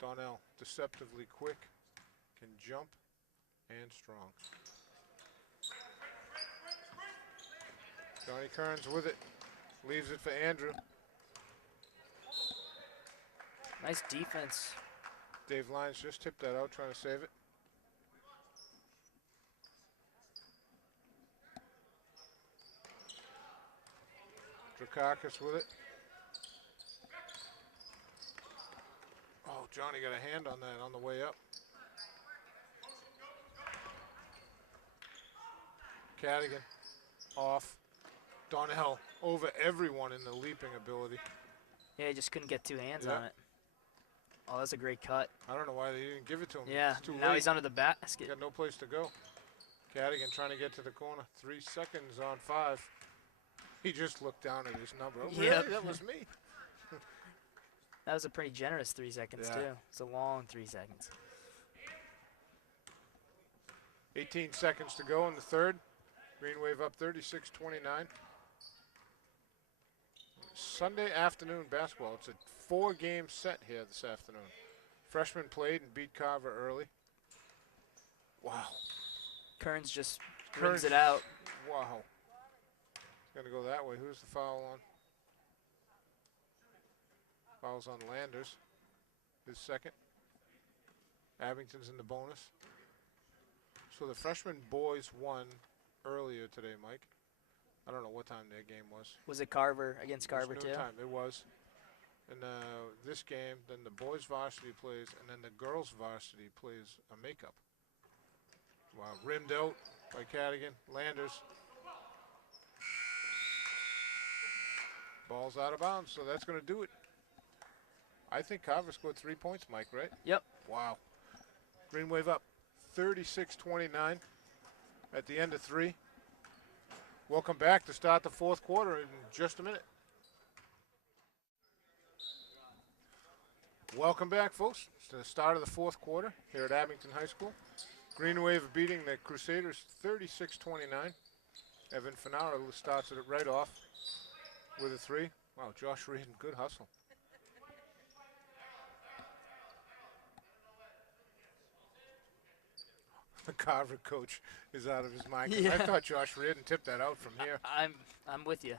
Donnell, deceptively quick, can jump and strong. Johnny Kearns with it, leaves it for Andrew. Nice defense. Dave Lyons just tipped that out, trying to save it. Drakakis with it. Oh, Johnny got a hand on that on the way up. Cadigan off. Donnell over everyone in the leaping ability. Yeah, he just couldn't get 2 hands Yeah. on it. Oh, that's a great cut. I don't know why they didn't give it to him. Yeah, It's too now late. he's under the basket. Got no place to go. Cadigan trying to get to the corner. 3 seconds on 5. He just looked down at his number. Oh, really? Yep. That was me. That was a pretty generous 3 seconds, Yeah. too. It's a long 3 seconds. 18 seconds to go in the third. Green Wave up 36-29. Sunday afternoon basketball. It's a 4-game set here this afternoon. Freshmen played and beat Carver early. Wow. Kearns just Kearns brings it out. Wow. Going to go that way. Who's the foul on? Foul's on Landers. His second. Abington's in the bonus. So the freshman boys won earlier today, Mike. I don't know what time their game was. Was it Carver against Carver, It was too? noontime. It was. And this game, then the boys varsity plays, and then the girls varsity plays a makeup. Wow, rimmed out by Cadigan. Landers. Ball's out of bounds, so that's going to do it. I think Carver scored 3 points, Mike, right? Yep. Wow. Green Wave up 36-29 at the end of 3. Welcome back to start the 4th quarter in just a minute. Welcome back, folks, to the start of the 4th quarter here at Abington High School. Green Wave beating the Crusaders 36-29. Evan Fanara starts it right off with a 3. Wow, Josh Reardon, good hustle. The Carver coach is out of his mind. 'Cause I Yeah. thought Josh Reardon tipped that out from here. I'm with you.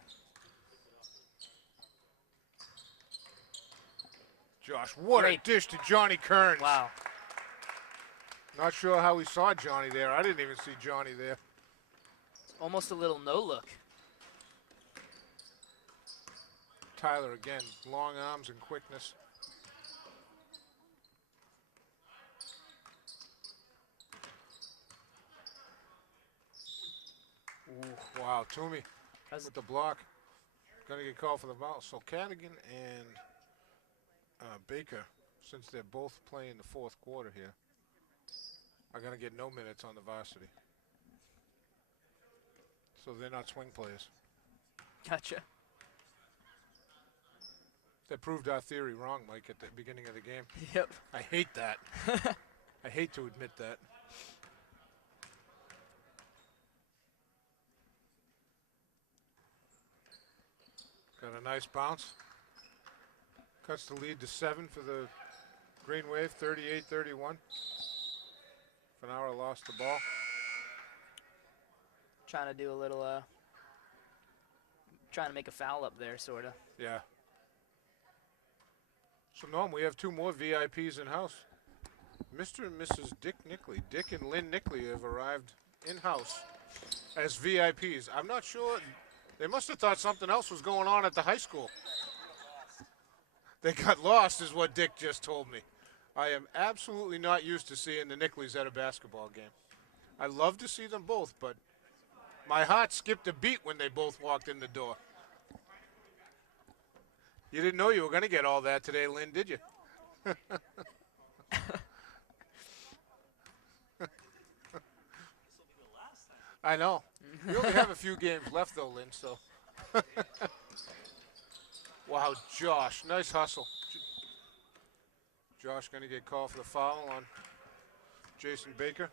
Josh, what Great. a dish to Johnny Kearns. Wow. Not sure how he saw Johnny there. I didn't even see Johnny there. Almost a little no look. Tyler again, long arms and quickness. Ooh, wow, Toomey with the block. Gonna get called for the foul. So Cadigan and Baker, since they're both playing the fourth quarter here, are gonna get no minutes on the varsity. So they're not swing players. Gotcha. That proved our theory wrong, Mike, at the beginning of the game. Yep. I hate that. I hate to admit that. Got a nice bounce. Cuts the lead to 7 for the Green Wave, 38-31. Fanara lost the ball. Trying to do a little, trying to make a foul up there, sort of. Yeah. So, Norm, we have 2 more VIPs in-house. Mr. and Mrs. Dick Nickley. Dick and Lynn Nickley have arrived in-house as VIPs. I'm not sure. They must have thought something else was going on at the high school. They got lost is what Dick just told me. I am absolutely not used to seeing the Nickleys at a basketball game. I love to see them both, but my heart skipped a beat when they both walked in the door. You didn't know you were going to get all that today, Lynn, did you? I know. We only have a few games left, though, Lynn, so. Wow, Josh. Nice hustle. Josh going to get called for the foul on Jason Baker.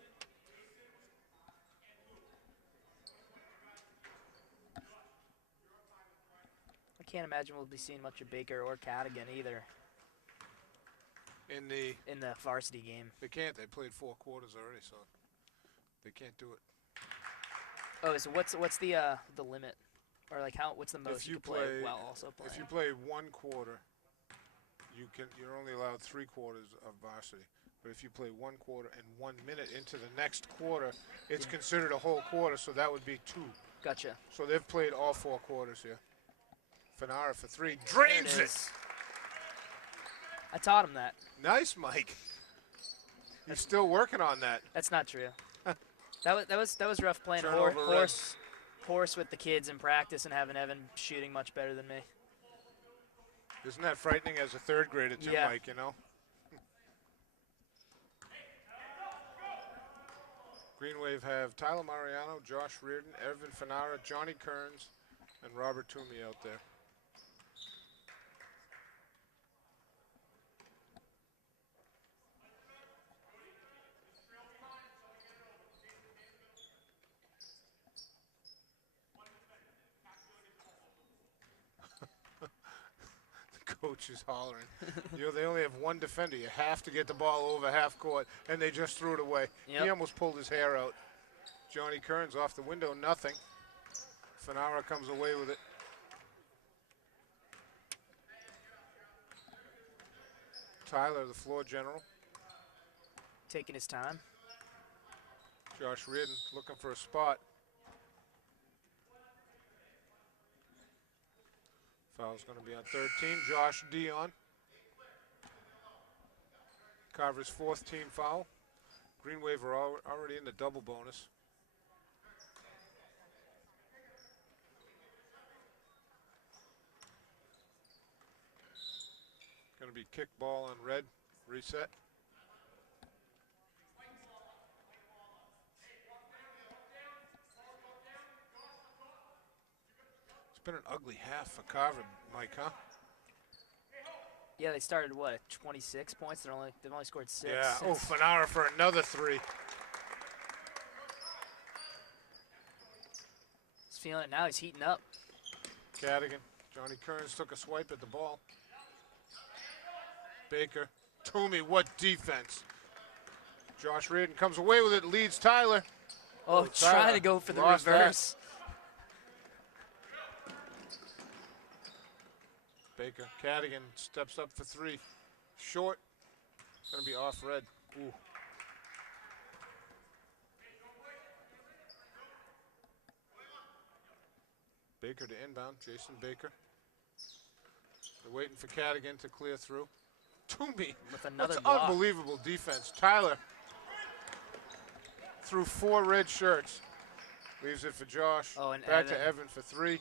I can't imagine we'll be seeing much of Baker or Cadigan either In the varsity game. They can't. They played 4 quarters already, so they can't do it. Oh, so what's the limit, or like what's the most you can play while also playing? If you play 1 quarter, you're only allowed 3 quarters of varsity. But if you play 1 quarter and 1 minute into the next quarter, it's considered a whole quarter, so that would be 2. Gotcha. So they've played all 4 quarters here. Fanara for 3, drains it. I taught him that. Nice, Mike. He's still working on that. That's not true. That was rough playing horse with the kids in practice and having Evan shooting much better than me. Isn't that frightening as a 3rd grader too, yeah. Mike, you know? Green Wave have Tyler Mariano, Josh Reardon, Evan Fanara, Johnny Kearns, and Robert Toomey out there. Coach is hollering. They only have 1 defender. You have to get the ball over half court, and they just threw it away. Yep. He almost pulled his hair out. Johnny Kearns off the window, nothing. Fanara comes away with it. Tyler, the floor general. Taking his time. Josh Reardon looking for a spot. Foul's going to be on 13. Josh Dion. Carver's 4th team foul. Green Wave are already in the double bonus. Going to be kick ball on red. Reset. It's been an ugly half for Carver, Mike, huh? Yeah, they started what, at 26 points? They've only scored 6. Yeah. Oh, Fanara for another 3. He's feeling it now. He's heating up. Cadigan. Johnny Kearns took a swipe at the ball. Baker. Toomey, what defense. Josh Reardon comes away with it, leads Tyler. Oh, trying to go for the reverse. Baker. Cadigan steps up for 3. Short. Going to be off red. Ooh. Baker to inbound. Jason Baker. They're waiting for Cadigan to clear through. Toomey. With another That's block. unbelievable defense. Tyler threw 4 red shirts. Leaves it for Josh. Oh, and back Evan. to Evan for 3.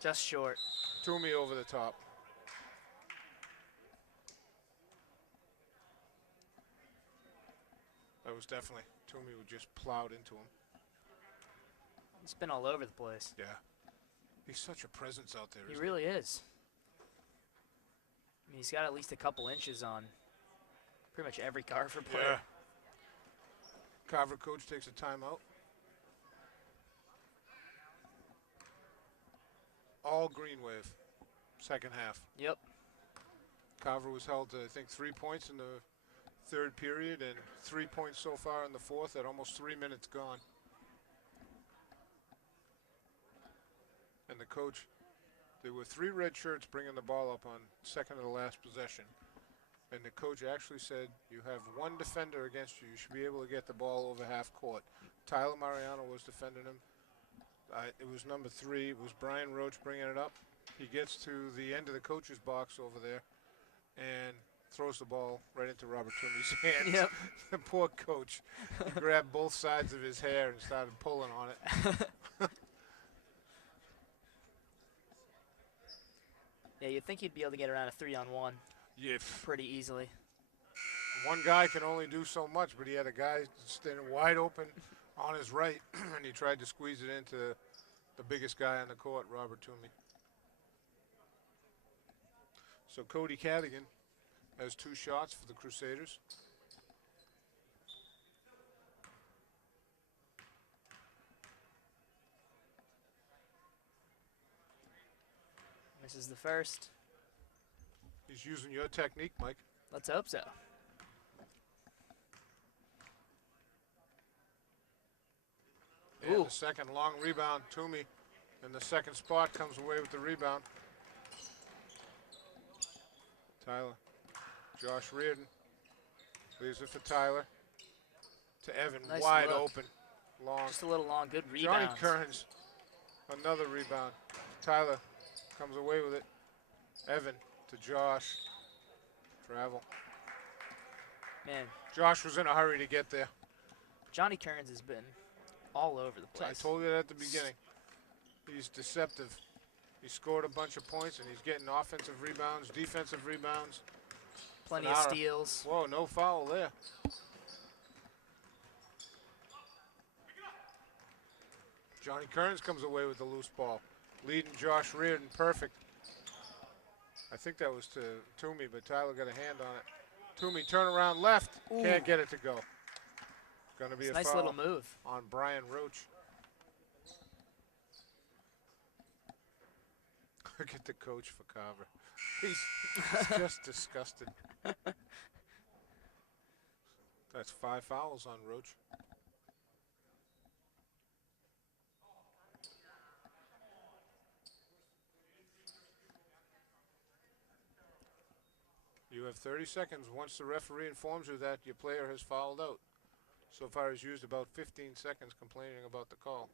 Just short. Toomey over the top. That was definitely, Toomey would just plowed into him. He's been all over the place. Yeah. He's such a presence out there, He isn't really is. I mean, he's got at least a couple inches on pretty much every Carver player. Yeah. Carver coach takes a timeout. All green wave, second half. Yep. Carver was held to, I think, 3 points in the third period and 3 points so far in the fourth at almost 3 minutes gone. And the coach, there were 3 red shirts bringing the ball up on second to the last possession. And the coach actually said, you have 1 defender against you. You should be able to get the ball over half court. Tyler Mariano was defending him. It was number 3. It was Brian Roach bringing it up. He gets to the end of the coach's box over there and throws the ball right into Robert Toomey's hands. Yep. The poor coach. He grabbed both sides of his hair and started pulling on it. Yeah, you'd think you'd be able to get around a 3-on-1 Yeah. pretty easily. One guy can only do so much, but he had a guy standing wide open on his right, and he tried to squeeze it into the biggest guy on the court, Robert Toomey. So Cody Cadigan has 2 shots for the Crusaders. This is the first. He's using your technique, Mike. Let's hope so. And Ooh. the second long rebound, Toomey in the second spot comes away with the rebound. Tyler, Josh Reardon leaves it for Tyler. To Evan, Nice wide look. open, long. Just a little long, good Johnny rebound. Kearns, another rebound. Tyler comes away with it. Evan to Josh. Travel. Man, Josh was in a hurry to get there. Johnny Kearns has been all over the place. I told you that at the beginning. He's deceptive. He scored a bunch of points, and he's getting offensive rebounds, defensive rebounds. Plenty of Fanara. steals. Whoa, no foul there. Johnny Kearns comes away with the loose ball. Leading Josh Reardon, perfect. I think that was to Toomey, but Tyler got a hand on it. Toomey, turn around left. Ooh. Can't get it to go. Gonna be It's a a nice foul little move. on Brian Roach. Look at the coach for Carver. He's just disgusted. That's 5 fouls on Roach. You have 30 seconds. Once the referee informs you that your player has fouled out. So far he's used about 15 seconds complaining about the call.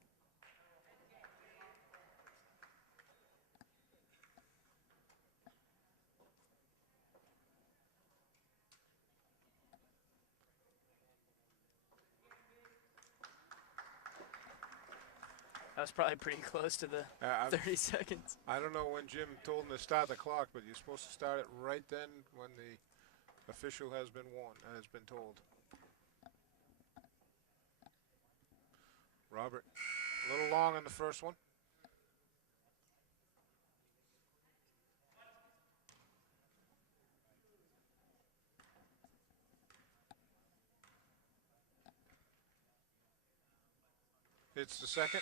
That was probably pretty close to the 30 seconds. I don't know when Jim told him to start the clock, but you're supposed to start it right then when the official has been warned, has been told. Robert, a little long on the first one. It's the second.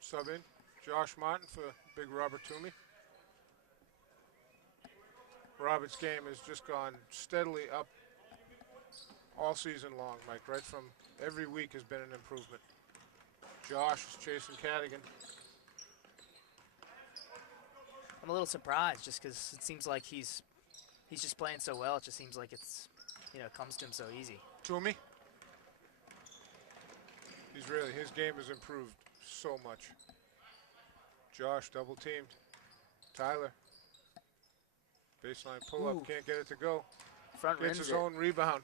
Sub in, Josh Martin for big Robert Toomey. Robert's game has just gone steadily up all season long, Mike. Right from every week has been an improvement. Josh is chasing Cadigan. I'm a little surprised just because it seems like he's just playing so well. It just seems like it's, it comes to him so easy. Toomey. His game has improved so much. Josh double teamed. Tyler. Baseline pull up, Ooh. can't get it to go. Front Gets rims his it. own rebound.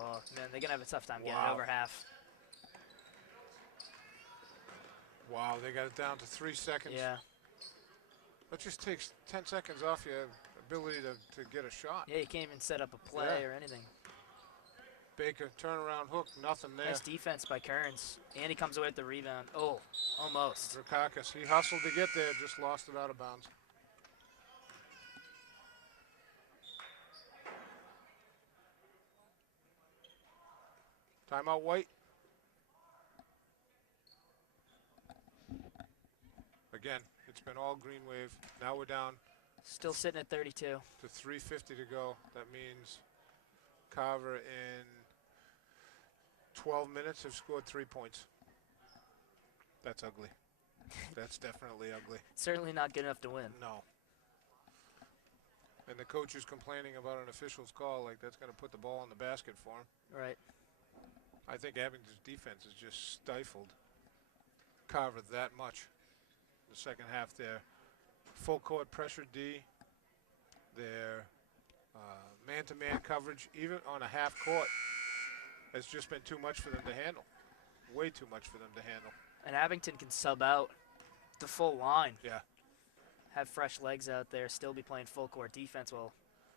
Oh, man, they're going to have a tough time getting Wow. it over half. Wow, they got it down to 3 seconds. Yeah. That just takes 10 seconds off your ability to get a shot. Yeah, you can't even set up a play Yeah. or anything. Baker, turnaround hook, nothing there. Nice defense by Kearns. And he comes away with the rebound. Oh, almost. Drakakis, he hustled to get there, just lost it out of bounds. Timeout, White. Again, it's been all Green Wave. Now we're down Still sitting at 32. to 3:50 to go. That means Carver in 12 minutes have scored 3 points. That's ugly. That's definitely ugly. Certainly not good enough to win. No. And the coach is complaining about an official's call, like that's going to put the ball in the basket for him. Right. I think Abington's defense has just stifled Carver that much. The second half there. Full court pressure D. Their man-to-man coverage, even on a half court, has just been too much for them to handle. Way too much for them to handle. And Abington can sub out the full line. Yeah. Have fresh legs out there, still be playing full court defense while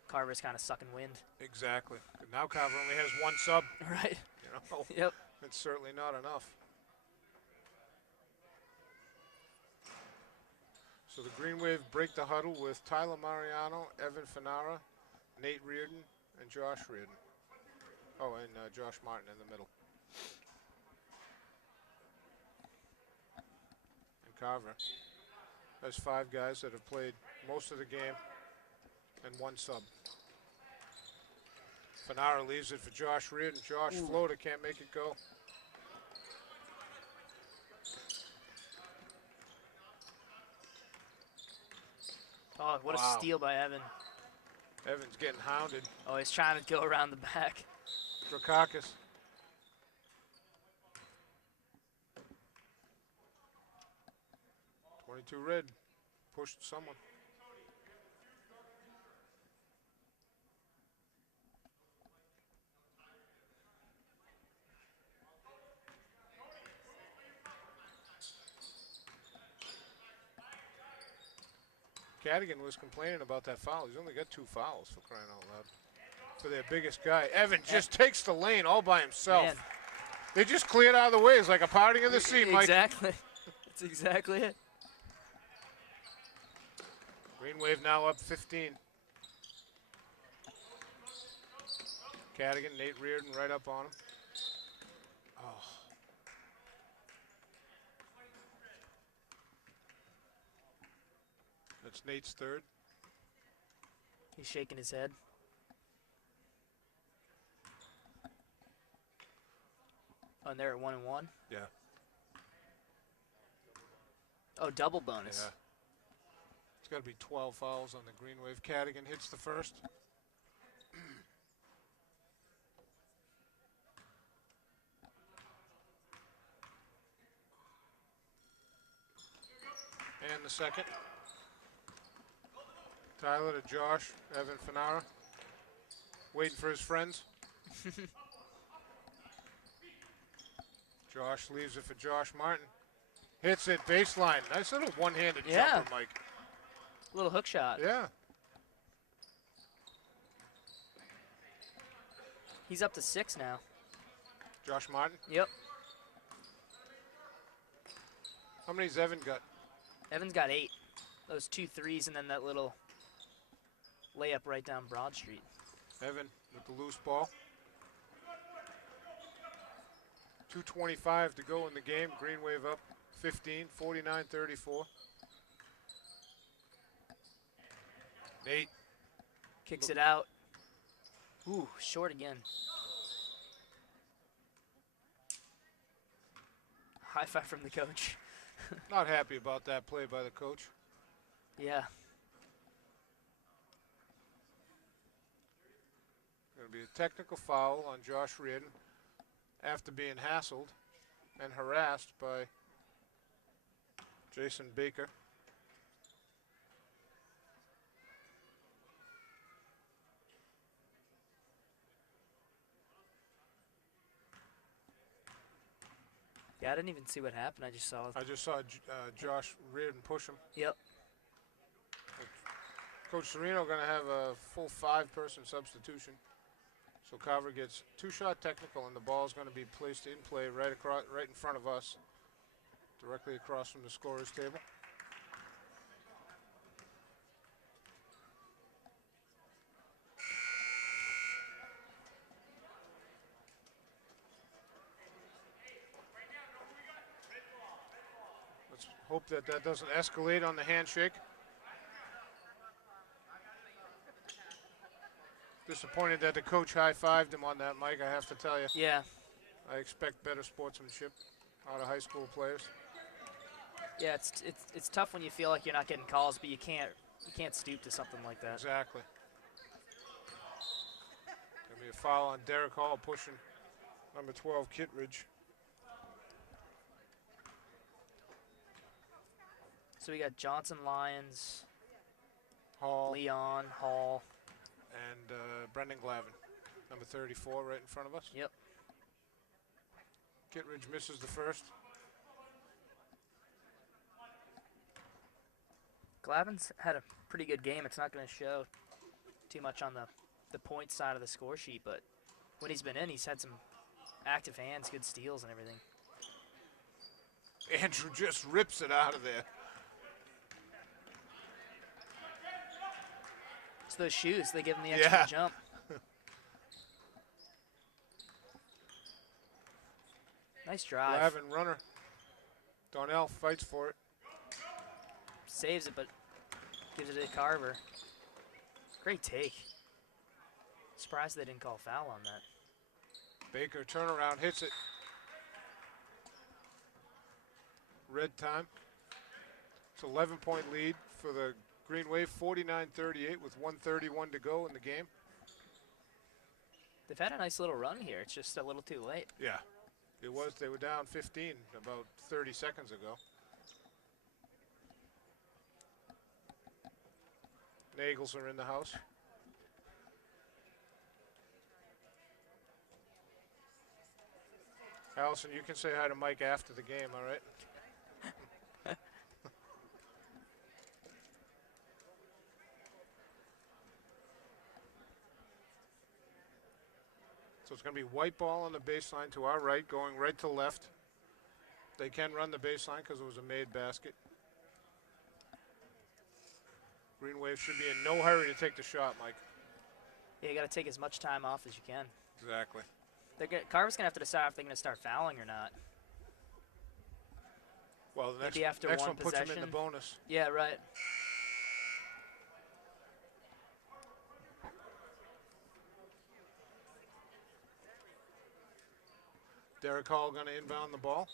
Carver's kind of sucking wind. Exactly. And now Carver only has one sub. Right. You know, Yep. it's certainly not enough. So the Green Wave break the huddle with Tyler Mariano, Evan Fanara, Nate Reardon, and Josh Reardon. Oh, and Josh Martin in the middle. And Carver has 5 guys that have played most of the game and 1 sub. Fanara leaves it for Josh Reardon. Josh floater, can't make it go. Oh, what Wow. a steal by Evan. Evan's getting hounded. Oh, he's trying to go around the back. Drakakis. .22 red. Pushed someone. Cadigan was complaining about that foul. He's only got 2 fouls, for crying out loud. For their biggest guy. Evan just takes the lane all by himself. Man. They just cleared out of the way. It's like a parting of the sea, Mike. Exactly. That's exactly it. Green Wave now up 15. Cadigan, Nate Reardon right up on him. Oh. That's Nate's third. He's shaking his head. Oh, and they're at 1-1. Yeah. Oh, double bonus. Yeah. It's got to be 12 fouls on the Green Wave. Cadigan hits the first. And the second. Tyler to Josh, Evan Fanara. Waiting for his friends. Josh leaves it for Josh Martin. Hits it baseline. Nice little one-handed jumper, Mike. Little hook shot. Yeah. He's up to 6 now. Josh Martin. Yep. How many's Evan got? Evan's got 8. Those 2 threes and then that little layup right down Broad Street. Evan with the loose ball. 2:25 to go in the game. Green Wave up 15, 49-34. Nate. Kicks it out. Ooh, short again. High five from the coach. Not happy about that play by the coach. Yeah. Going to be a technical foul on Josh Reardon after being hassled and harassed by Jason Baker. Yeah, I didn't even see what happened. I just saw it. I just saw Josh Reardon push him. Yep. Coach Serino going to have a full 5-person substitution. So Carver gets 2-shot technical, and the ball's going to be placed in play right in front of us, directly across from the scorer's table. Let's hope that that doesn't escalate on the handshake. Disappointed that the coach high-fived him on that, Mike, I have to tell you. Yeah. I expect better sportsmanship out of high school players. Yeah, it's tough when you feel like you're not getting calls, but you can't stoop to something like that. Exactly. Gonna be a foul on Derek Hall pushing number 12 Kittredge. So we got Johnson, Lyons, Hall Leon, Hall. and Brendan Glavin, number 34, right in front of us. Yep. Kittredge misses the first. Glavin's had a pretty good game. It's not going to show too much on the point side of the score sheet, but when he's been in, he's had some active hands, good steals and everything. Andrew just rips it out of there. It's those shoes. They give him the extra jump. Nice drive. Glavin runner. Donnell fights for it. Saves it, but gives it to Carver. Great take. Surprised they didn't call foul on that. Baker turnaround, hits it. Red time. It's 11-point lead for the Green Wave, 49-38 with 1:31 to go in the game. They've had a nice little run here. It's just a little too late. Yeah, it was. They were down 15 about 30 seconds ago. Nagels are in the house. Allison, you can say hi to Mike after the game, all right? So it's going to be white ball on the baseline to our right, going right to left. They can run the baseline because it was a made basket. Green Wave should be in no hurry to take the shot, Mike. Yeah, you got to take as much time off as you can. Exactly. Carver's going to have to decide if they're going to start fouling or not. Well, the Maybe after next one one puts him in possession. the bonus. Yeah, right. Derek Hall going to inbound the ball.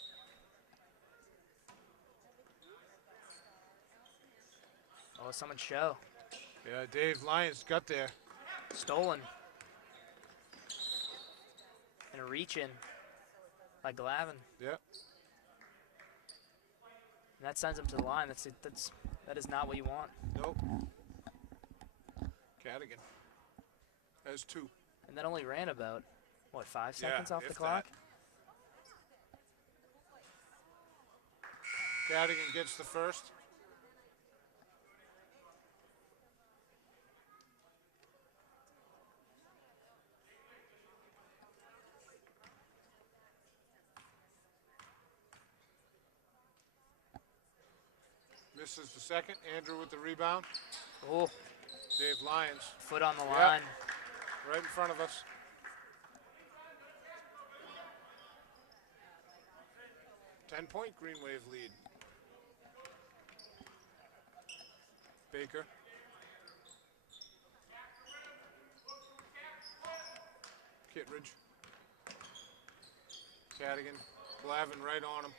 Oh, someone show. Yeah, Dave Lyons got there. Stolen. And a reach in by Glavin. Yeah. And that sends him to the line. That is not what you want. Nope. Cadigan has 2. And that only ran about, what, 5 seconds off the if clock? Cadigan gets the first. Misses the second. Andrew with the rebound. Oh, Dave Lyons foot on the Yeah. line. right in front of us. Ten-point Green Wave lead. Baker. Kittredge. Cadigan. Glavin right on him.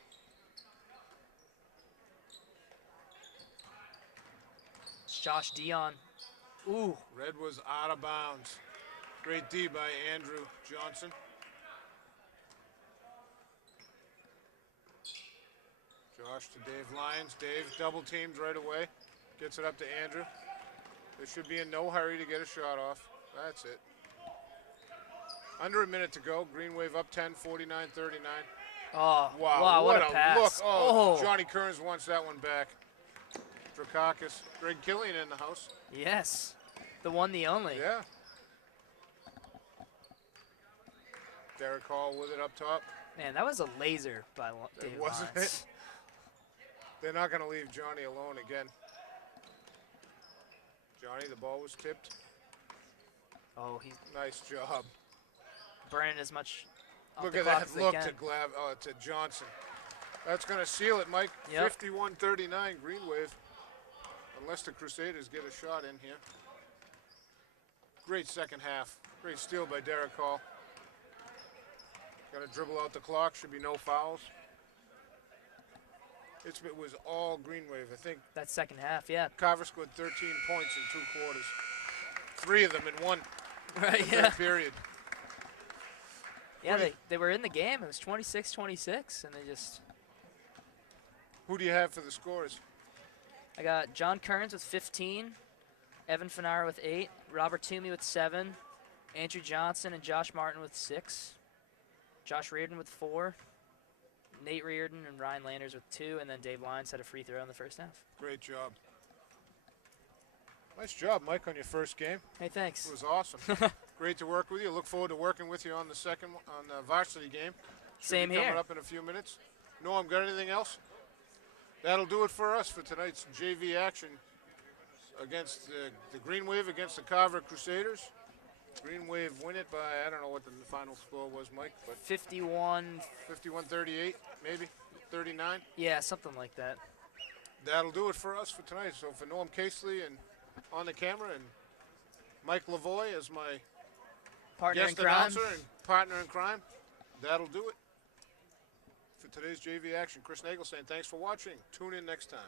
Josh Dion. Ooh. Red was out of bounds. Great D by Andrew Johnson. Josh to Dave Lyons. Dave double teamed right away. Gets it up to Andrew. There should be in no hurry to get a shot off. That's it. Under a minute to go. Green Wave up 10, 49-39. Oh, Wow, what a pass. look. Oh, Oh. Johnny Kearns wants that one back. Drakakis. Greg Killian in the house. Yes. The one, the only. Yeah. Derek Hall with it up top. Man, that was a laser by Dave Wasn't Lyons. it? They're not going to leave Johnny alone again. Johnny, the ball was tipped. Oh, he's Nice job. burning as much off Look the at clock that as they look can. to Johnson. That's going to seal it, Mike. Yep. 51-39 Green Wave. Unless the Crusaders get a shot in here. Great second half. Great steal by Derek Hall. Got to dribble out the clock. Should be no fouls. It was all Green Wave. I think That second half, yeah. Carver scored 13 points in 2 quarters. 3 of them in one Right, third yeah. period. Yeah, What do you- they were in the game. It was 26-26, and they just... Who do you have for the scores? I got John Kearns with 15, Evan Finara with 8, Robert Toomey with 7, Andrew Johnson and Josh Martin with 6, Josh Reardon with 4, Nate Reardon and Ryan Landers with 2, and then Dave Lyons had a free throw in the first half. Great job. Nice job, Mike, on your first game. Hey, thanks. It was awesome. Great to work with you. Look forward to working with you on the varsity game. Should Same be coming here. up in a few minutes. Norm, got anything else? That'll do it for us for tonight's JV action against the Green Wave against the Carver Crusaders. Green Wave win it by, I don't know what the final score was, Mike, but 51, 51-38, maybe, 39. yeah, something like that. That'll do it for us for tonight. So for Norm Casely and on the camera and Mike Lavoie as my Partner guest in crime. announcer and partner in crime, that'll do it for today's JV action. Chris Nagel saying thanks for watching. Tune in next time.